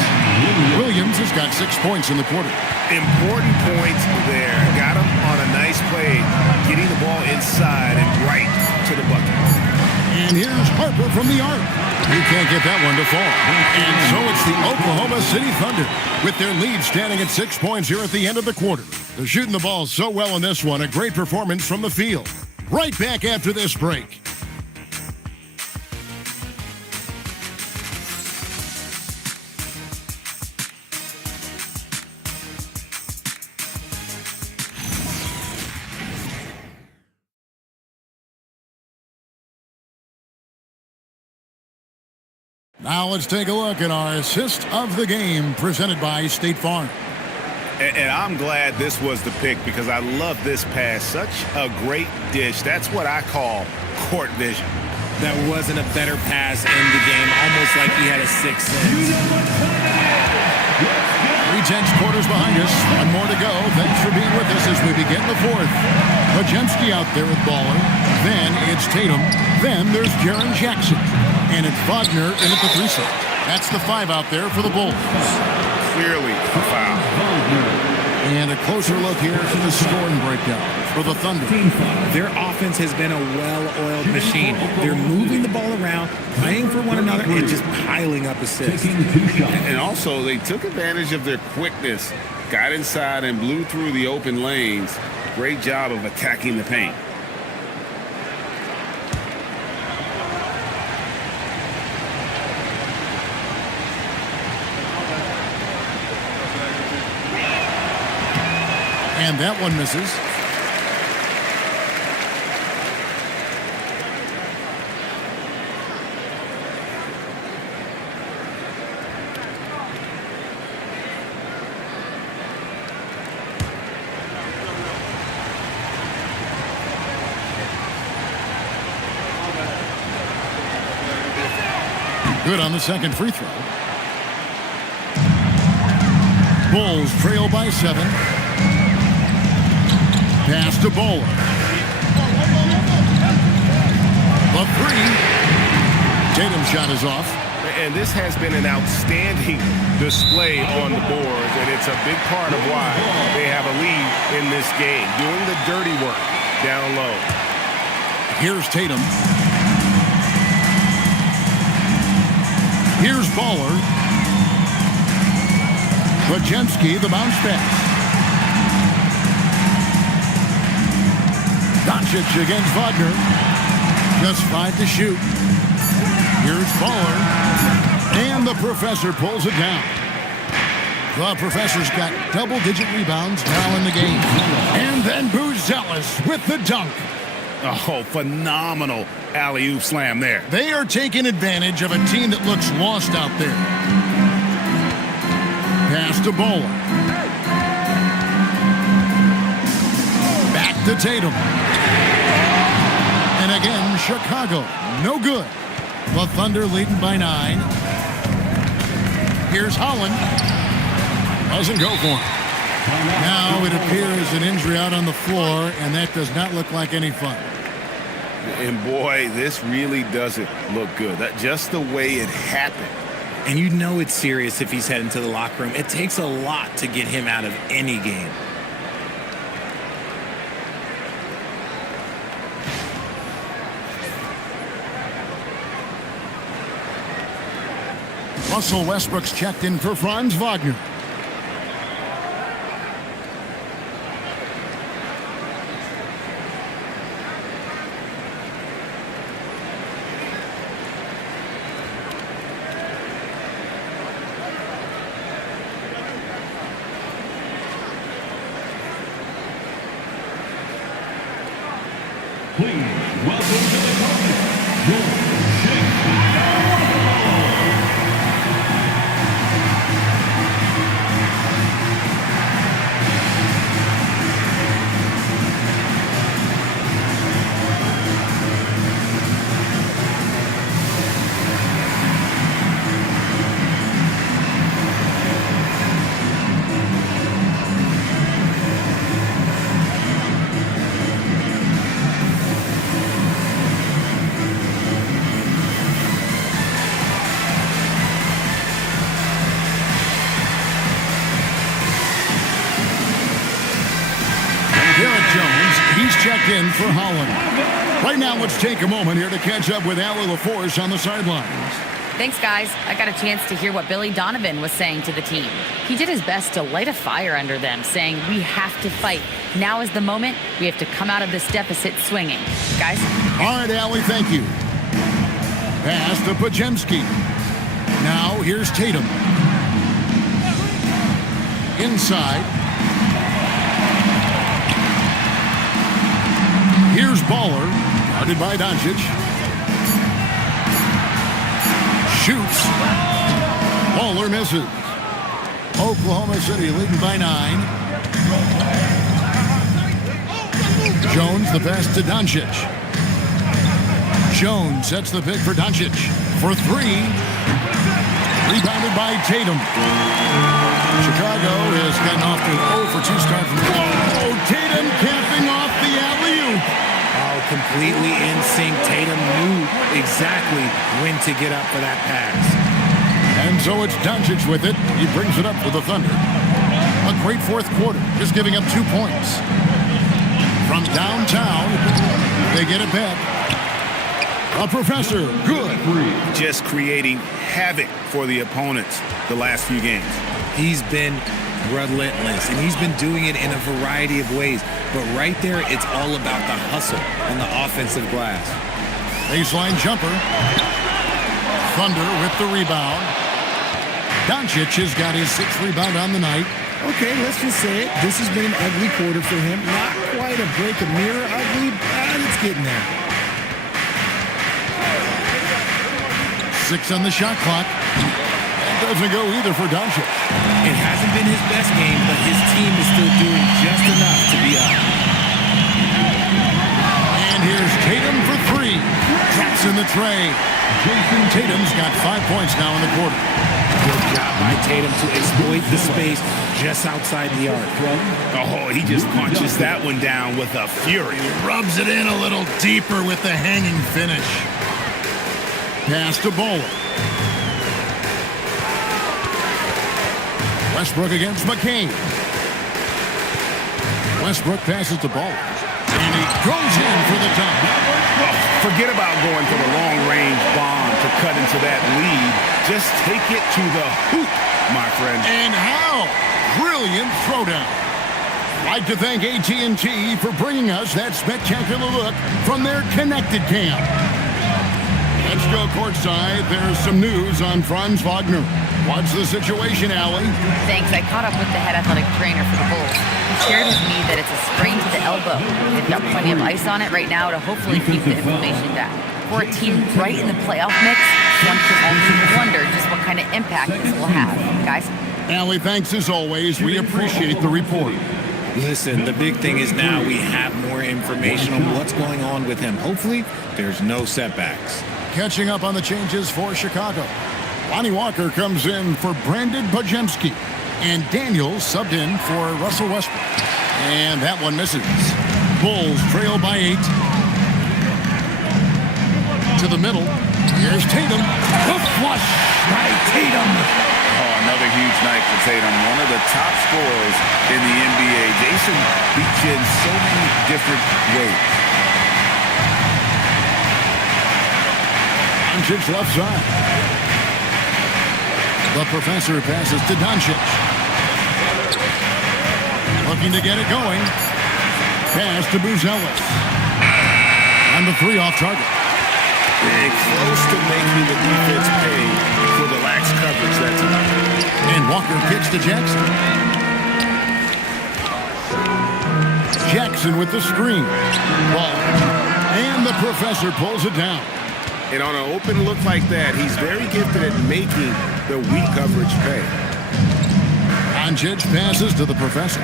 Williams has got 6 points in the quarter. Important points there. Got him on a nice play, getting the ball inside and right to the bucket. And here's Harper from the arc. He can't get that one to fall. And so it's the Oklahoma City Thunder with their lead standing at 6 points here at the end of the quarter. They're shooting the ball so well in this one. A great performance from the field. Right back after this break. Now let's take a look at our assist of the game presented by State Farm. And I'm glad this was the pick because I love this pass. Such a great dish. That's what I call court vision. That wasn't a better pass in the game, almost like he had a 6th sense. 3/10 quarters behind us. One more to go. Thanks for being with us as we begin the 4th. Pajemski out there with Baller. Then it's Tatum. Then there's Jaren Jackson. And it's Wagner in at the 3 slot. That's the 5 out there for the Bulls. Clearly a foul. And a closer look here to the scoring breakdown for the Thunder. Their offense has been a well-oiled machine. They're moving the ball around, playing for one another, and just piling up assists. And also, they took advantage of their quickness, got inside and blew through the open lanes. Great job of attacking the paint. And that one misses. Good on the second free throw. Bulls trail by 7. Pass to Bowler. The 3. Tatum's shot is off. And this has been an outstanding display on the boards, and it's a big part of why they have a lead in this game, doing the dirty work down low. Here's Tatum. Here's Baller. Pajemski, the bounce pass. Doncic against Wagner. Just 5 to shoot. Here's Baller. And the professor pulls it down. The professor's got double-digit rebounds now in the game. And then Buzelis with the dunk. Oh, phenomenal alley-oop slam there. They are taking advantage of a team that looks lost out there. Pass to Bowler. Back to Tatum. And again, Chicago. No good. The Thunder leading by 9. Here's Holland. Doesn't go for him. Now it appears an injury out on the floor, and that does not look like any fun. And boy, this really doesn't look good. That just the way it happened. And you know it's serious if he's heading to the locker room. It takes a lot to get him out of any game. Russell Westbrook's checked in for Franz Wagner. Please welcome to the podium, your Chicago Bulls. Checked in for Holland. Right now, let's take a moment here to catch up with Allie LaForce on the sidelines. Thanks, guys. I got a chance to hear what Billy Donovan was saying to the team. He did his best to light a fire under them, saying, we have to fight. Now is the moment. We have to come out of this deficit swinging. Guys? All right, Allie, thank you. Pass to Pajemski. Now, here's Tatum. Inside. Here's Baller, guarded by Doncic. Shoots. Baller misses. Oklahoma City leading by 9. Jones the pass to Doncic. Jones sets the pick for Doncic for 3. Rebounded by Tatum. Chicago has gotten off to an 0 for 2 start from the Oh, Tatum capping off the alley-oop. Completely in sync. Tatum knew exactly when to get up for that pass. And so it's Doncic with it. He brings it up for the Thunder. A great fourth quarter, just giving up 2 points. From downtown, they get it back. A professor, good. Just creating havoc for the opponents the last few games. He's been relentless, and he's been doing it in a variety of ways. But right there, it's all about the hustle on the offensive glass. Baseline jumper. Thunder with the rebound. Doncic has got his 6th rebound on the night. Okay, let's just say it. This has been an ugly quarter for him. Not quite a break a mirror ugly, but it's getting there. 6 on the shot clock. Doesn't go either for Doncic. It hasn't been his best game, but his team is still doing just enough to be up. And here's Tatum for 3. Drops in the tray. Jason Tatum's got 5 points now in the quarter. Good job by Tatum to exploit the space just outside the arc. Oh, he just punches that one down with a fury. Rubs it in a little deeper with the hanging finish. Pass to Bowler. Westbrook against McCain. Westbrook passes the ball. And he goes in for the dunk. Oh, forget about going for the long-range bomb to cut into that lead. Just take it to the hoop, my friend. And how? Brilliant throwdown. I'd like to thank AT&T for bringing us that spectacular look from their connected cam. Let's go courtside. There's some news on Franz Wagner. What's the situation, Allie? Thanks. I caught up with the head athletic trainer for the Bulls. He shared with me that it's a sprain to the elbow. They've got plenty of ice on it right now to hopefully keep the inflammation down. For a team right in the playoff mix, one can only wonder just what kind of impact this will have. Guys? Allie, thanks as always. We appreciate the report. Listen, the big thing is now we have more information on what's going on with him. Hopefully, there's no setbacks. Catching up on the changes for Chicago. Lonnie Walker comes in for Brandon Bajemski. And Daniels subbed in for Russell Westbrook. And that one misses. Bulls trail by 8. To the middle. Here's Tatum. The flush by Tatum. Oh, another huge night for Tatum. One of the top scorers in the NBA. Jason beats you in so many different ways. Doncic left side. The professor passes to Doncic. Looking to get it going. Pass to Buzelis. And the 3 off target. They're close to making the defense pay for the lax coverage that time. And Walker kicks to Jackson. Jackson with the screen. Ball. And the professor pulls it down. And on an open look like that, he's very gifted at making the weak coverage pay. Doncic passes to the professor.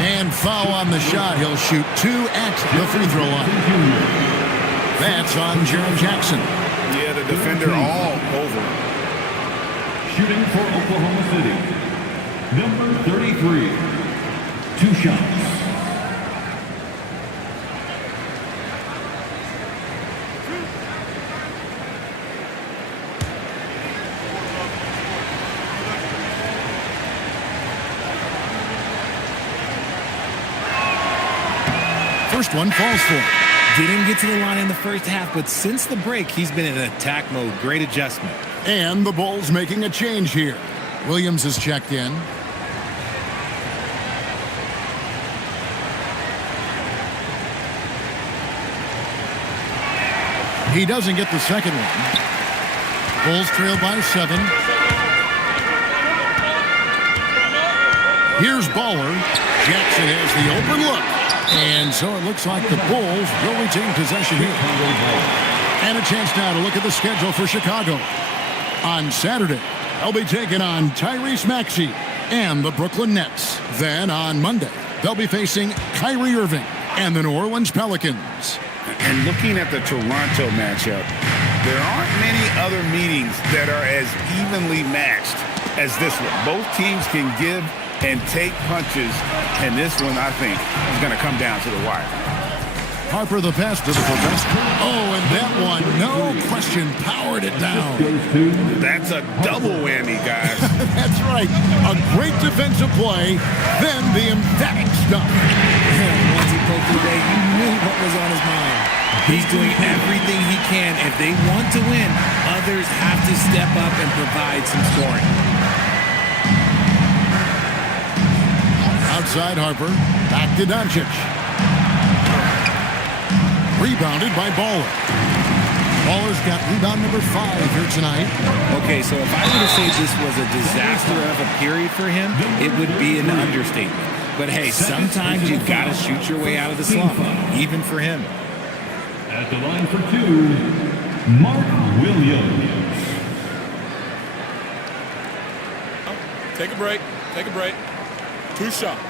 And foul on the shot. He'll shoot 2 at the free throw line. That's on Jaren Jackson. Yeah, the defender all over. Shooting for Oklahoma City. Number 33. 2 shots. First one falls for him. Didn't get to the line in the first half, but since the break, he's been in attack mode. Great adjustment. And the Bulls making a change here. Williams is checked in. He doesn't get the second one. Bulls trail by 7. Here's Baller. Jackson has the open look. And so it looks like the Bulls will retain possession here. And a chance now to look at the schedule for Chicago. On Saturday, they'll be taking on Tyrese Maxey and the Brooklyn Nets. Then on Monday, they'll be facing Kyrie Irving and the New Orleans Pelicans. And looking at the Toronto matchup, there aren't many other meetings that are as evenly matched as this one. Both teams can give and take punches, and this one, I think, is going to come down to the wire. Harper the pass to the professor. Oh, and that one, no question, powered it down. That's a double whammy, guys. That's right. A great defensive play, then the emphatic stuff. Once he poked it away, you knew what was on his mind. He's doing everything he can. If they want to win, others have to step up and provide some scoring. Outside Harper, back to Doncic. Rebounded by Baller. Baller's got rebound number 5 here tonight. Okay, so if I were to say this was a disaster of a period for him, it would be an understatement. But hey, sometimes you've got to shoot your way out of the slump, even for him. At the line for 2, Mark Williams. Take a break. Take a break. 2 shots.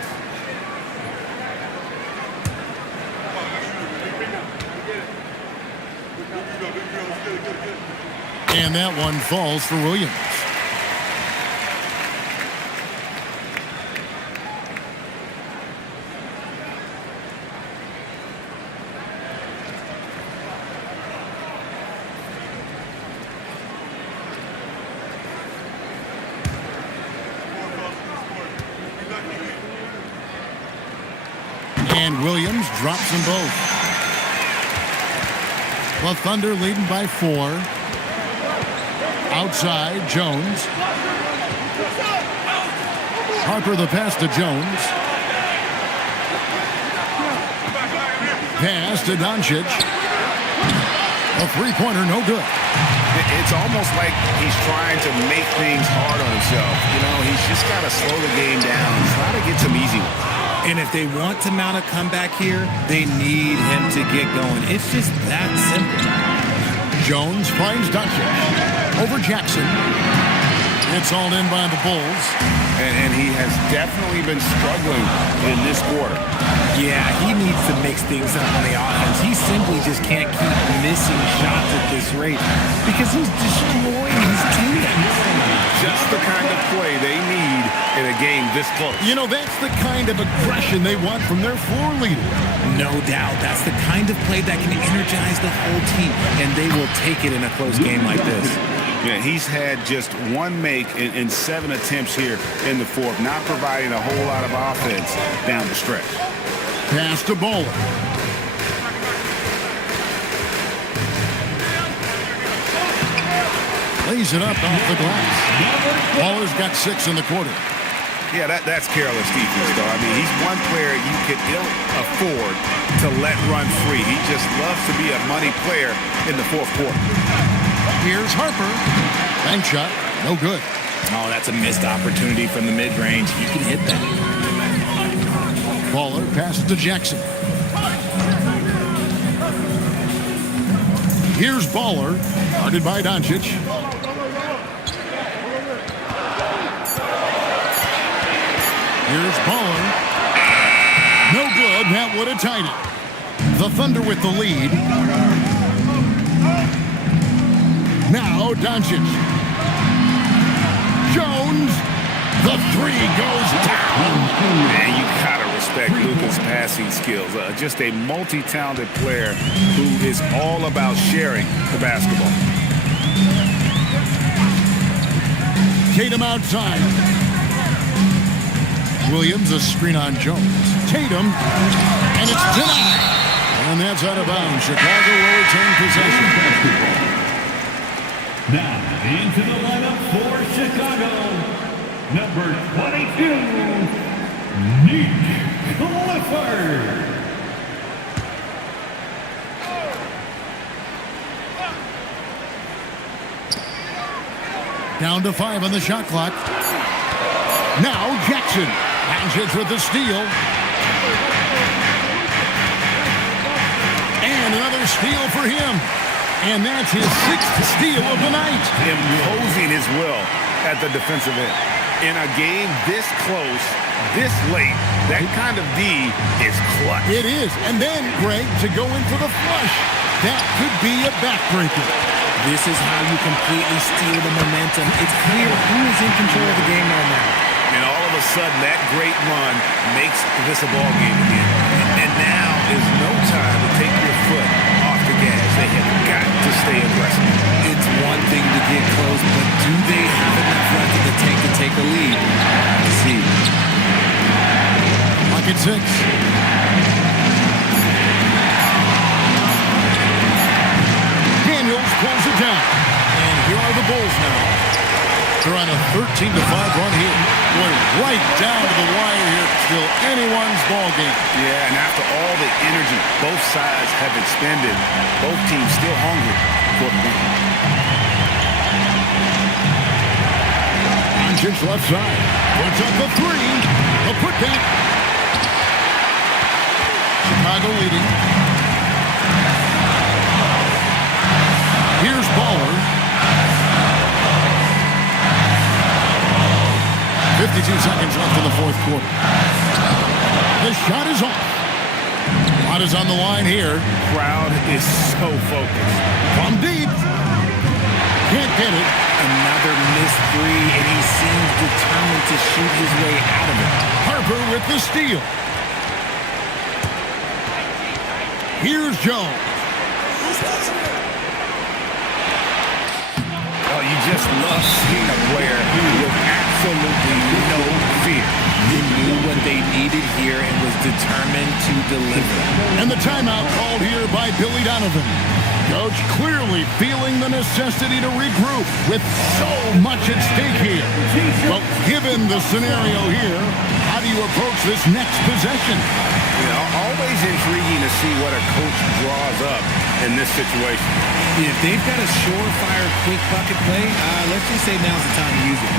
And that one falls for Williams. And Williams drops them both. The Thunder leading by 4. Outside, Jones. Harper the pass to Jones. Pass to Doncic. A three-pointer, no good. It's almost like he's trying to make things hard on himself. You know, he's just got to slow the game down, try to get some easy ones. And if they want to mount a comeback here, they need him to get going. It's just that simple. Jones finds Doncic. Over Jackson. It's all in by the Bulls. And he has definitely been struggling in this quarter. Yeah, he needs to mix things up on the offense. He simply just can't keep missing shots at this rate because he's destroying his teammates. Just the kind of play they need in a game this close. You know, that's the kind of aggression they want from their floor leader. No doubt. That's the kind of play that can energize the whole team, and they will take it in a close game like this. Yeah, he's had just one make in 7 attempts here in the fourth, not providing a whole lot of offense down the stretch. Pass to Bowler. Lays it up off the glass. Baller's got 6 in the quarter. Yeah, that's careless defense, though. I mean, he's one player you could ill afford to let run free. He just loves to be a money player in the fourth quarter. Here's Harper. Bank shot. No good. Oh, that's a missed opportunity from the mid-range. He can hit that. Baller passes to Jackson. Here's Baller. Guarded by Doncic. Here's Baller. No good. That would have tied it. The Thunder with the lead. Now Doncic. Jones. The three goes down. Man, you gotta respect Luka's passing skills. Just a multi-talented player who is all about sharing the basketball. Tatum outside. Williams, a screen on Jones. Tatum, and it's denied. And that's out of bounds. Chicago will retain possession. Now into the lineup for Chicago, number 22, Nick Clifford. Down to 5 on the shot clock. Now Jackson. Doncic with the steal. And another steal for him. And that's his 6th steal of the night. Imposing his will at the defensive end. In a game this close, this late, that kind of D is clutch. It is. And then, Greg, to go in for the flush. That could be a backbreaker. This is how you completely steal the momentum. It's clear who is in control of the game right now. And all of a sudden, that great run makes this a ball game again. And now is no time to take your foot off the gas. They have got to stay aggressive. It's one thing to get close, but do they have enough left in the tank to take a lead? Let's see. Pocket 6. Daniels pulls it down. And here are the Bulls now. They're on a 13-5 run here. Going right down to the wire here. Still anyone's ball game. Yeah, and after all the energy both sides have expended, both teams still hungry for the win. Doncic left side. Puts up the 3. A putback. Chicago leading. Here's Baller. 52 seconds left in the fourth quarter. The shot is off. Shot is on the line here. Crowd is so focused. From deep. Can't get it. Another missed 3, and he seems determined to shoot his way out of it. Harper with the steal. Here's Jones. Oh, you just love seeing a player with absolutely no fear. He knew what they needed here and was determined to deliver. And the timeout called here by Billy Donovan. Coach clearly feeling the necessity to regroup with so much at stake here. Well, given the scenario here, how do you approach this next possession? Always intriguing to see what a coach draws up in this situation. If they've got a surefire quick bucket play, let's just say now's the time to use it.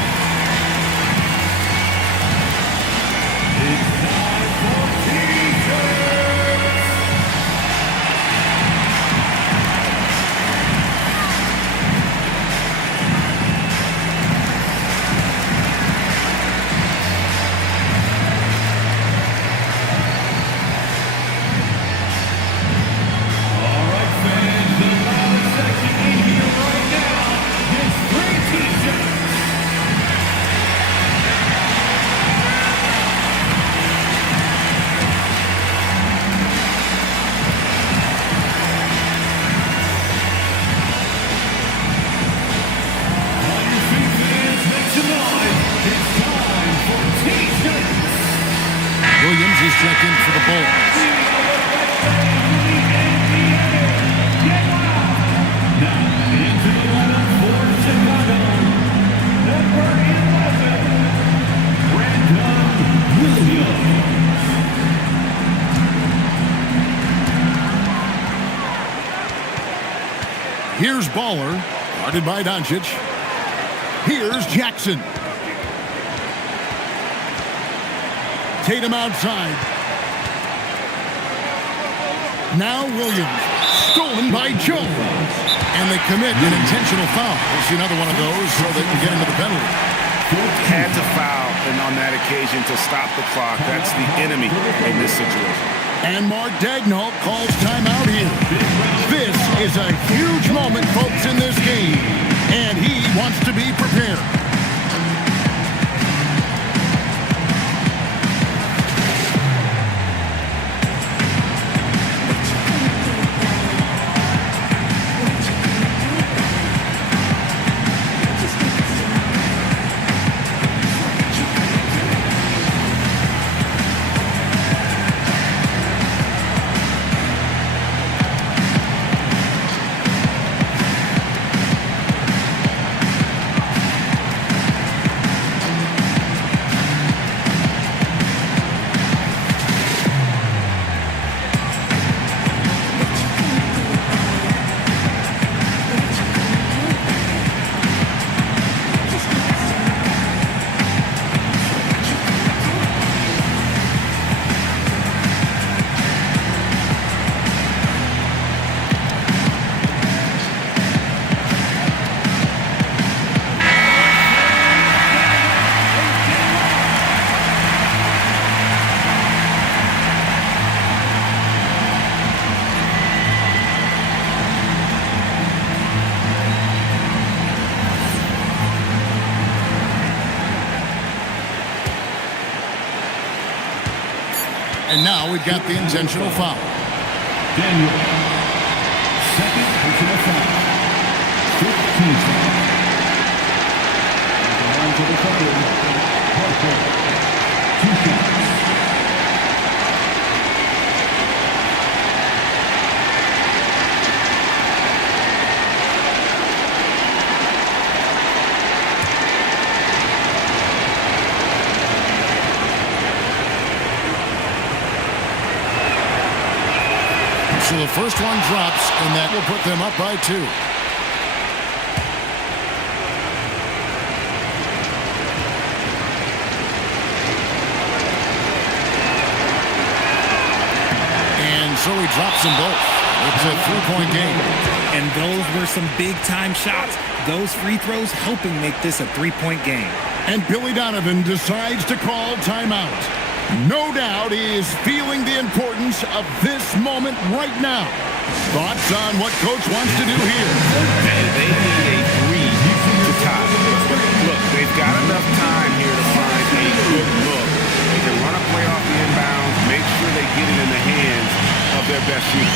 Williams is checked in for the Bulls. Here's Baller, guarded by Doncic. Here's Jackson. Tatum outside. Now Williams, stolen by Jones. And they commit an intentional foul. We'll see another one of those so they can get into the penalty. Had to foul, and on that occasion to stop the clock. That's the enemy in this situation. And Mark Daigneault calls timeout here. This is a huge moment, folks, in this game. And he wants to be prepared. And now we've got the intentional foul. Daniel, second personal foul. 15 foul. On to the cover. Harper. 2 shots. So the first one drops, and that will put them up by 2. And so he drops them both. It's a 3-point game. And those were some big-time shots. Those free throws helping make this a 3-point game. And Billy Donovan decides to call timeout. No doubt he is feeling the importance of this moment right now. Thoughts on what Coach wants to do here? They need a breeze to tie. Look, they've got enough time here to find a good look. They can run a play off the inbounds, make sure they get it in the hands of their best shooter.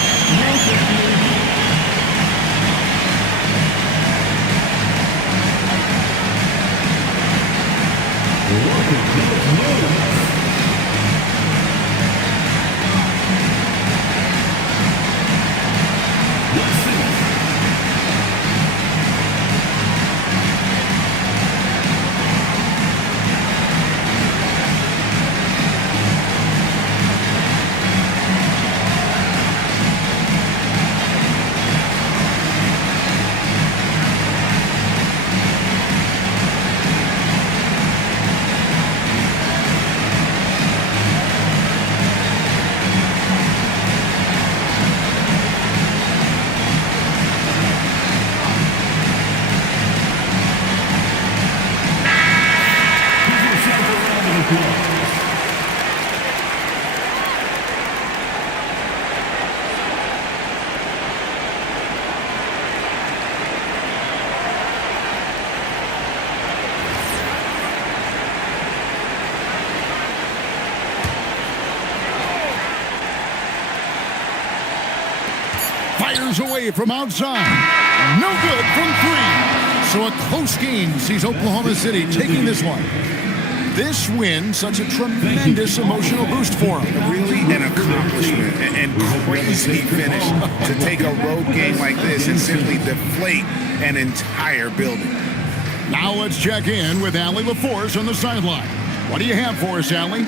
Fires away from outside. No good from 3. So a close game sees Oklahoma City taking this one. This win, such a tremendous emotional boost for them. Really an accomplishment and crazy finish to take a road game like this and simply deflate an entire building. Now let's check in with Allie LaForce on the sideline. What do you have for us, Allie?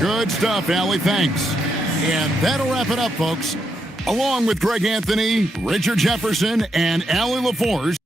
Good stuff, Allie. Thanks. And that'll wrap it up, folks. Along with Greg Anthony, Richard Jefferson, and Allie LaForce.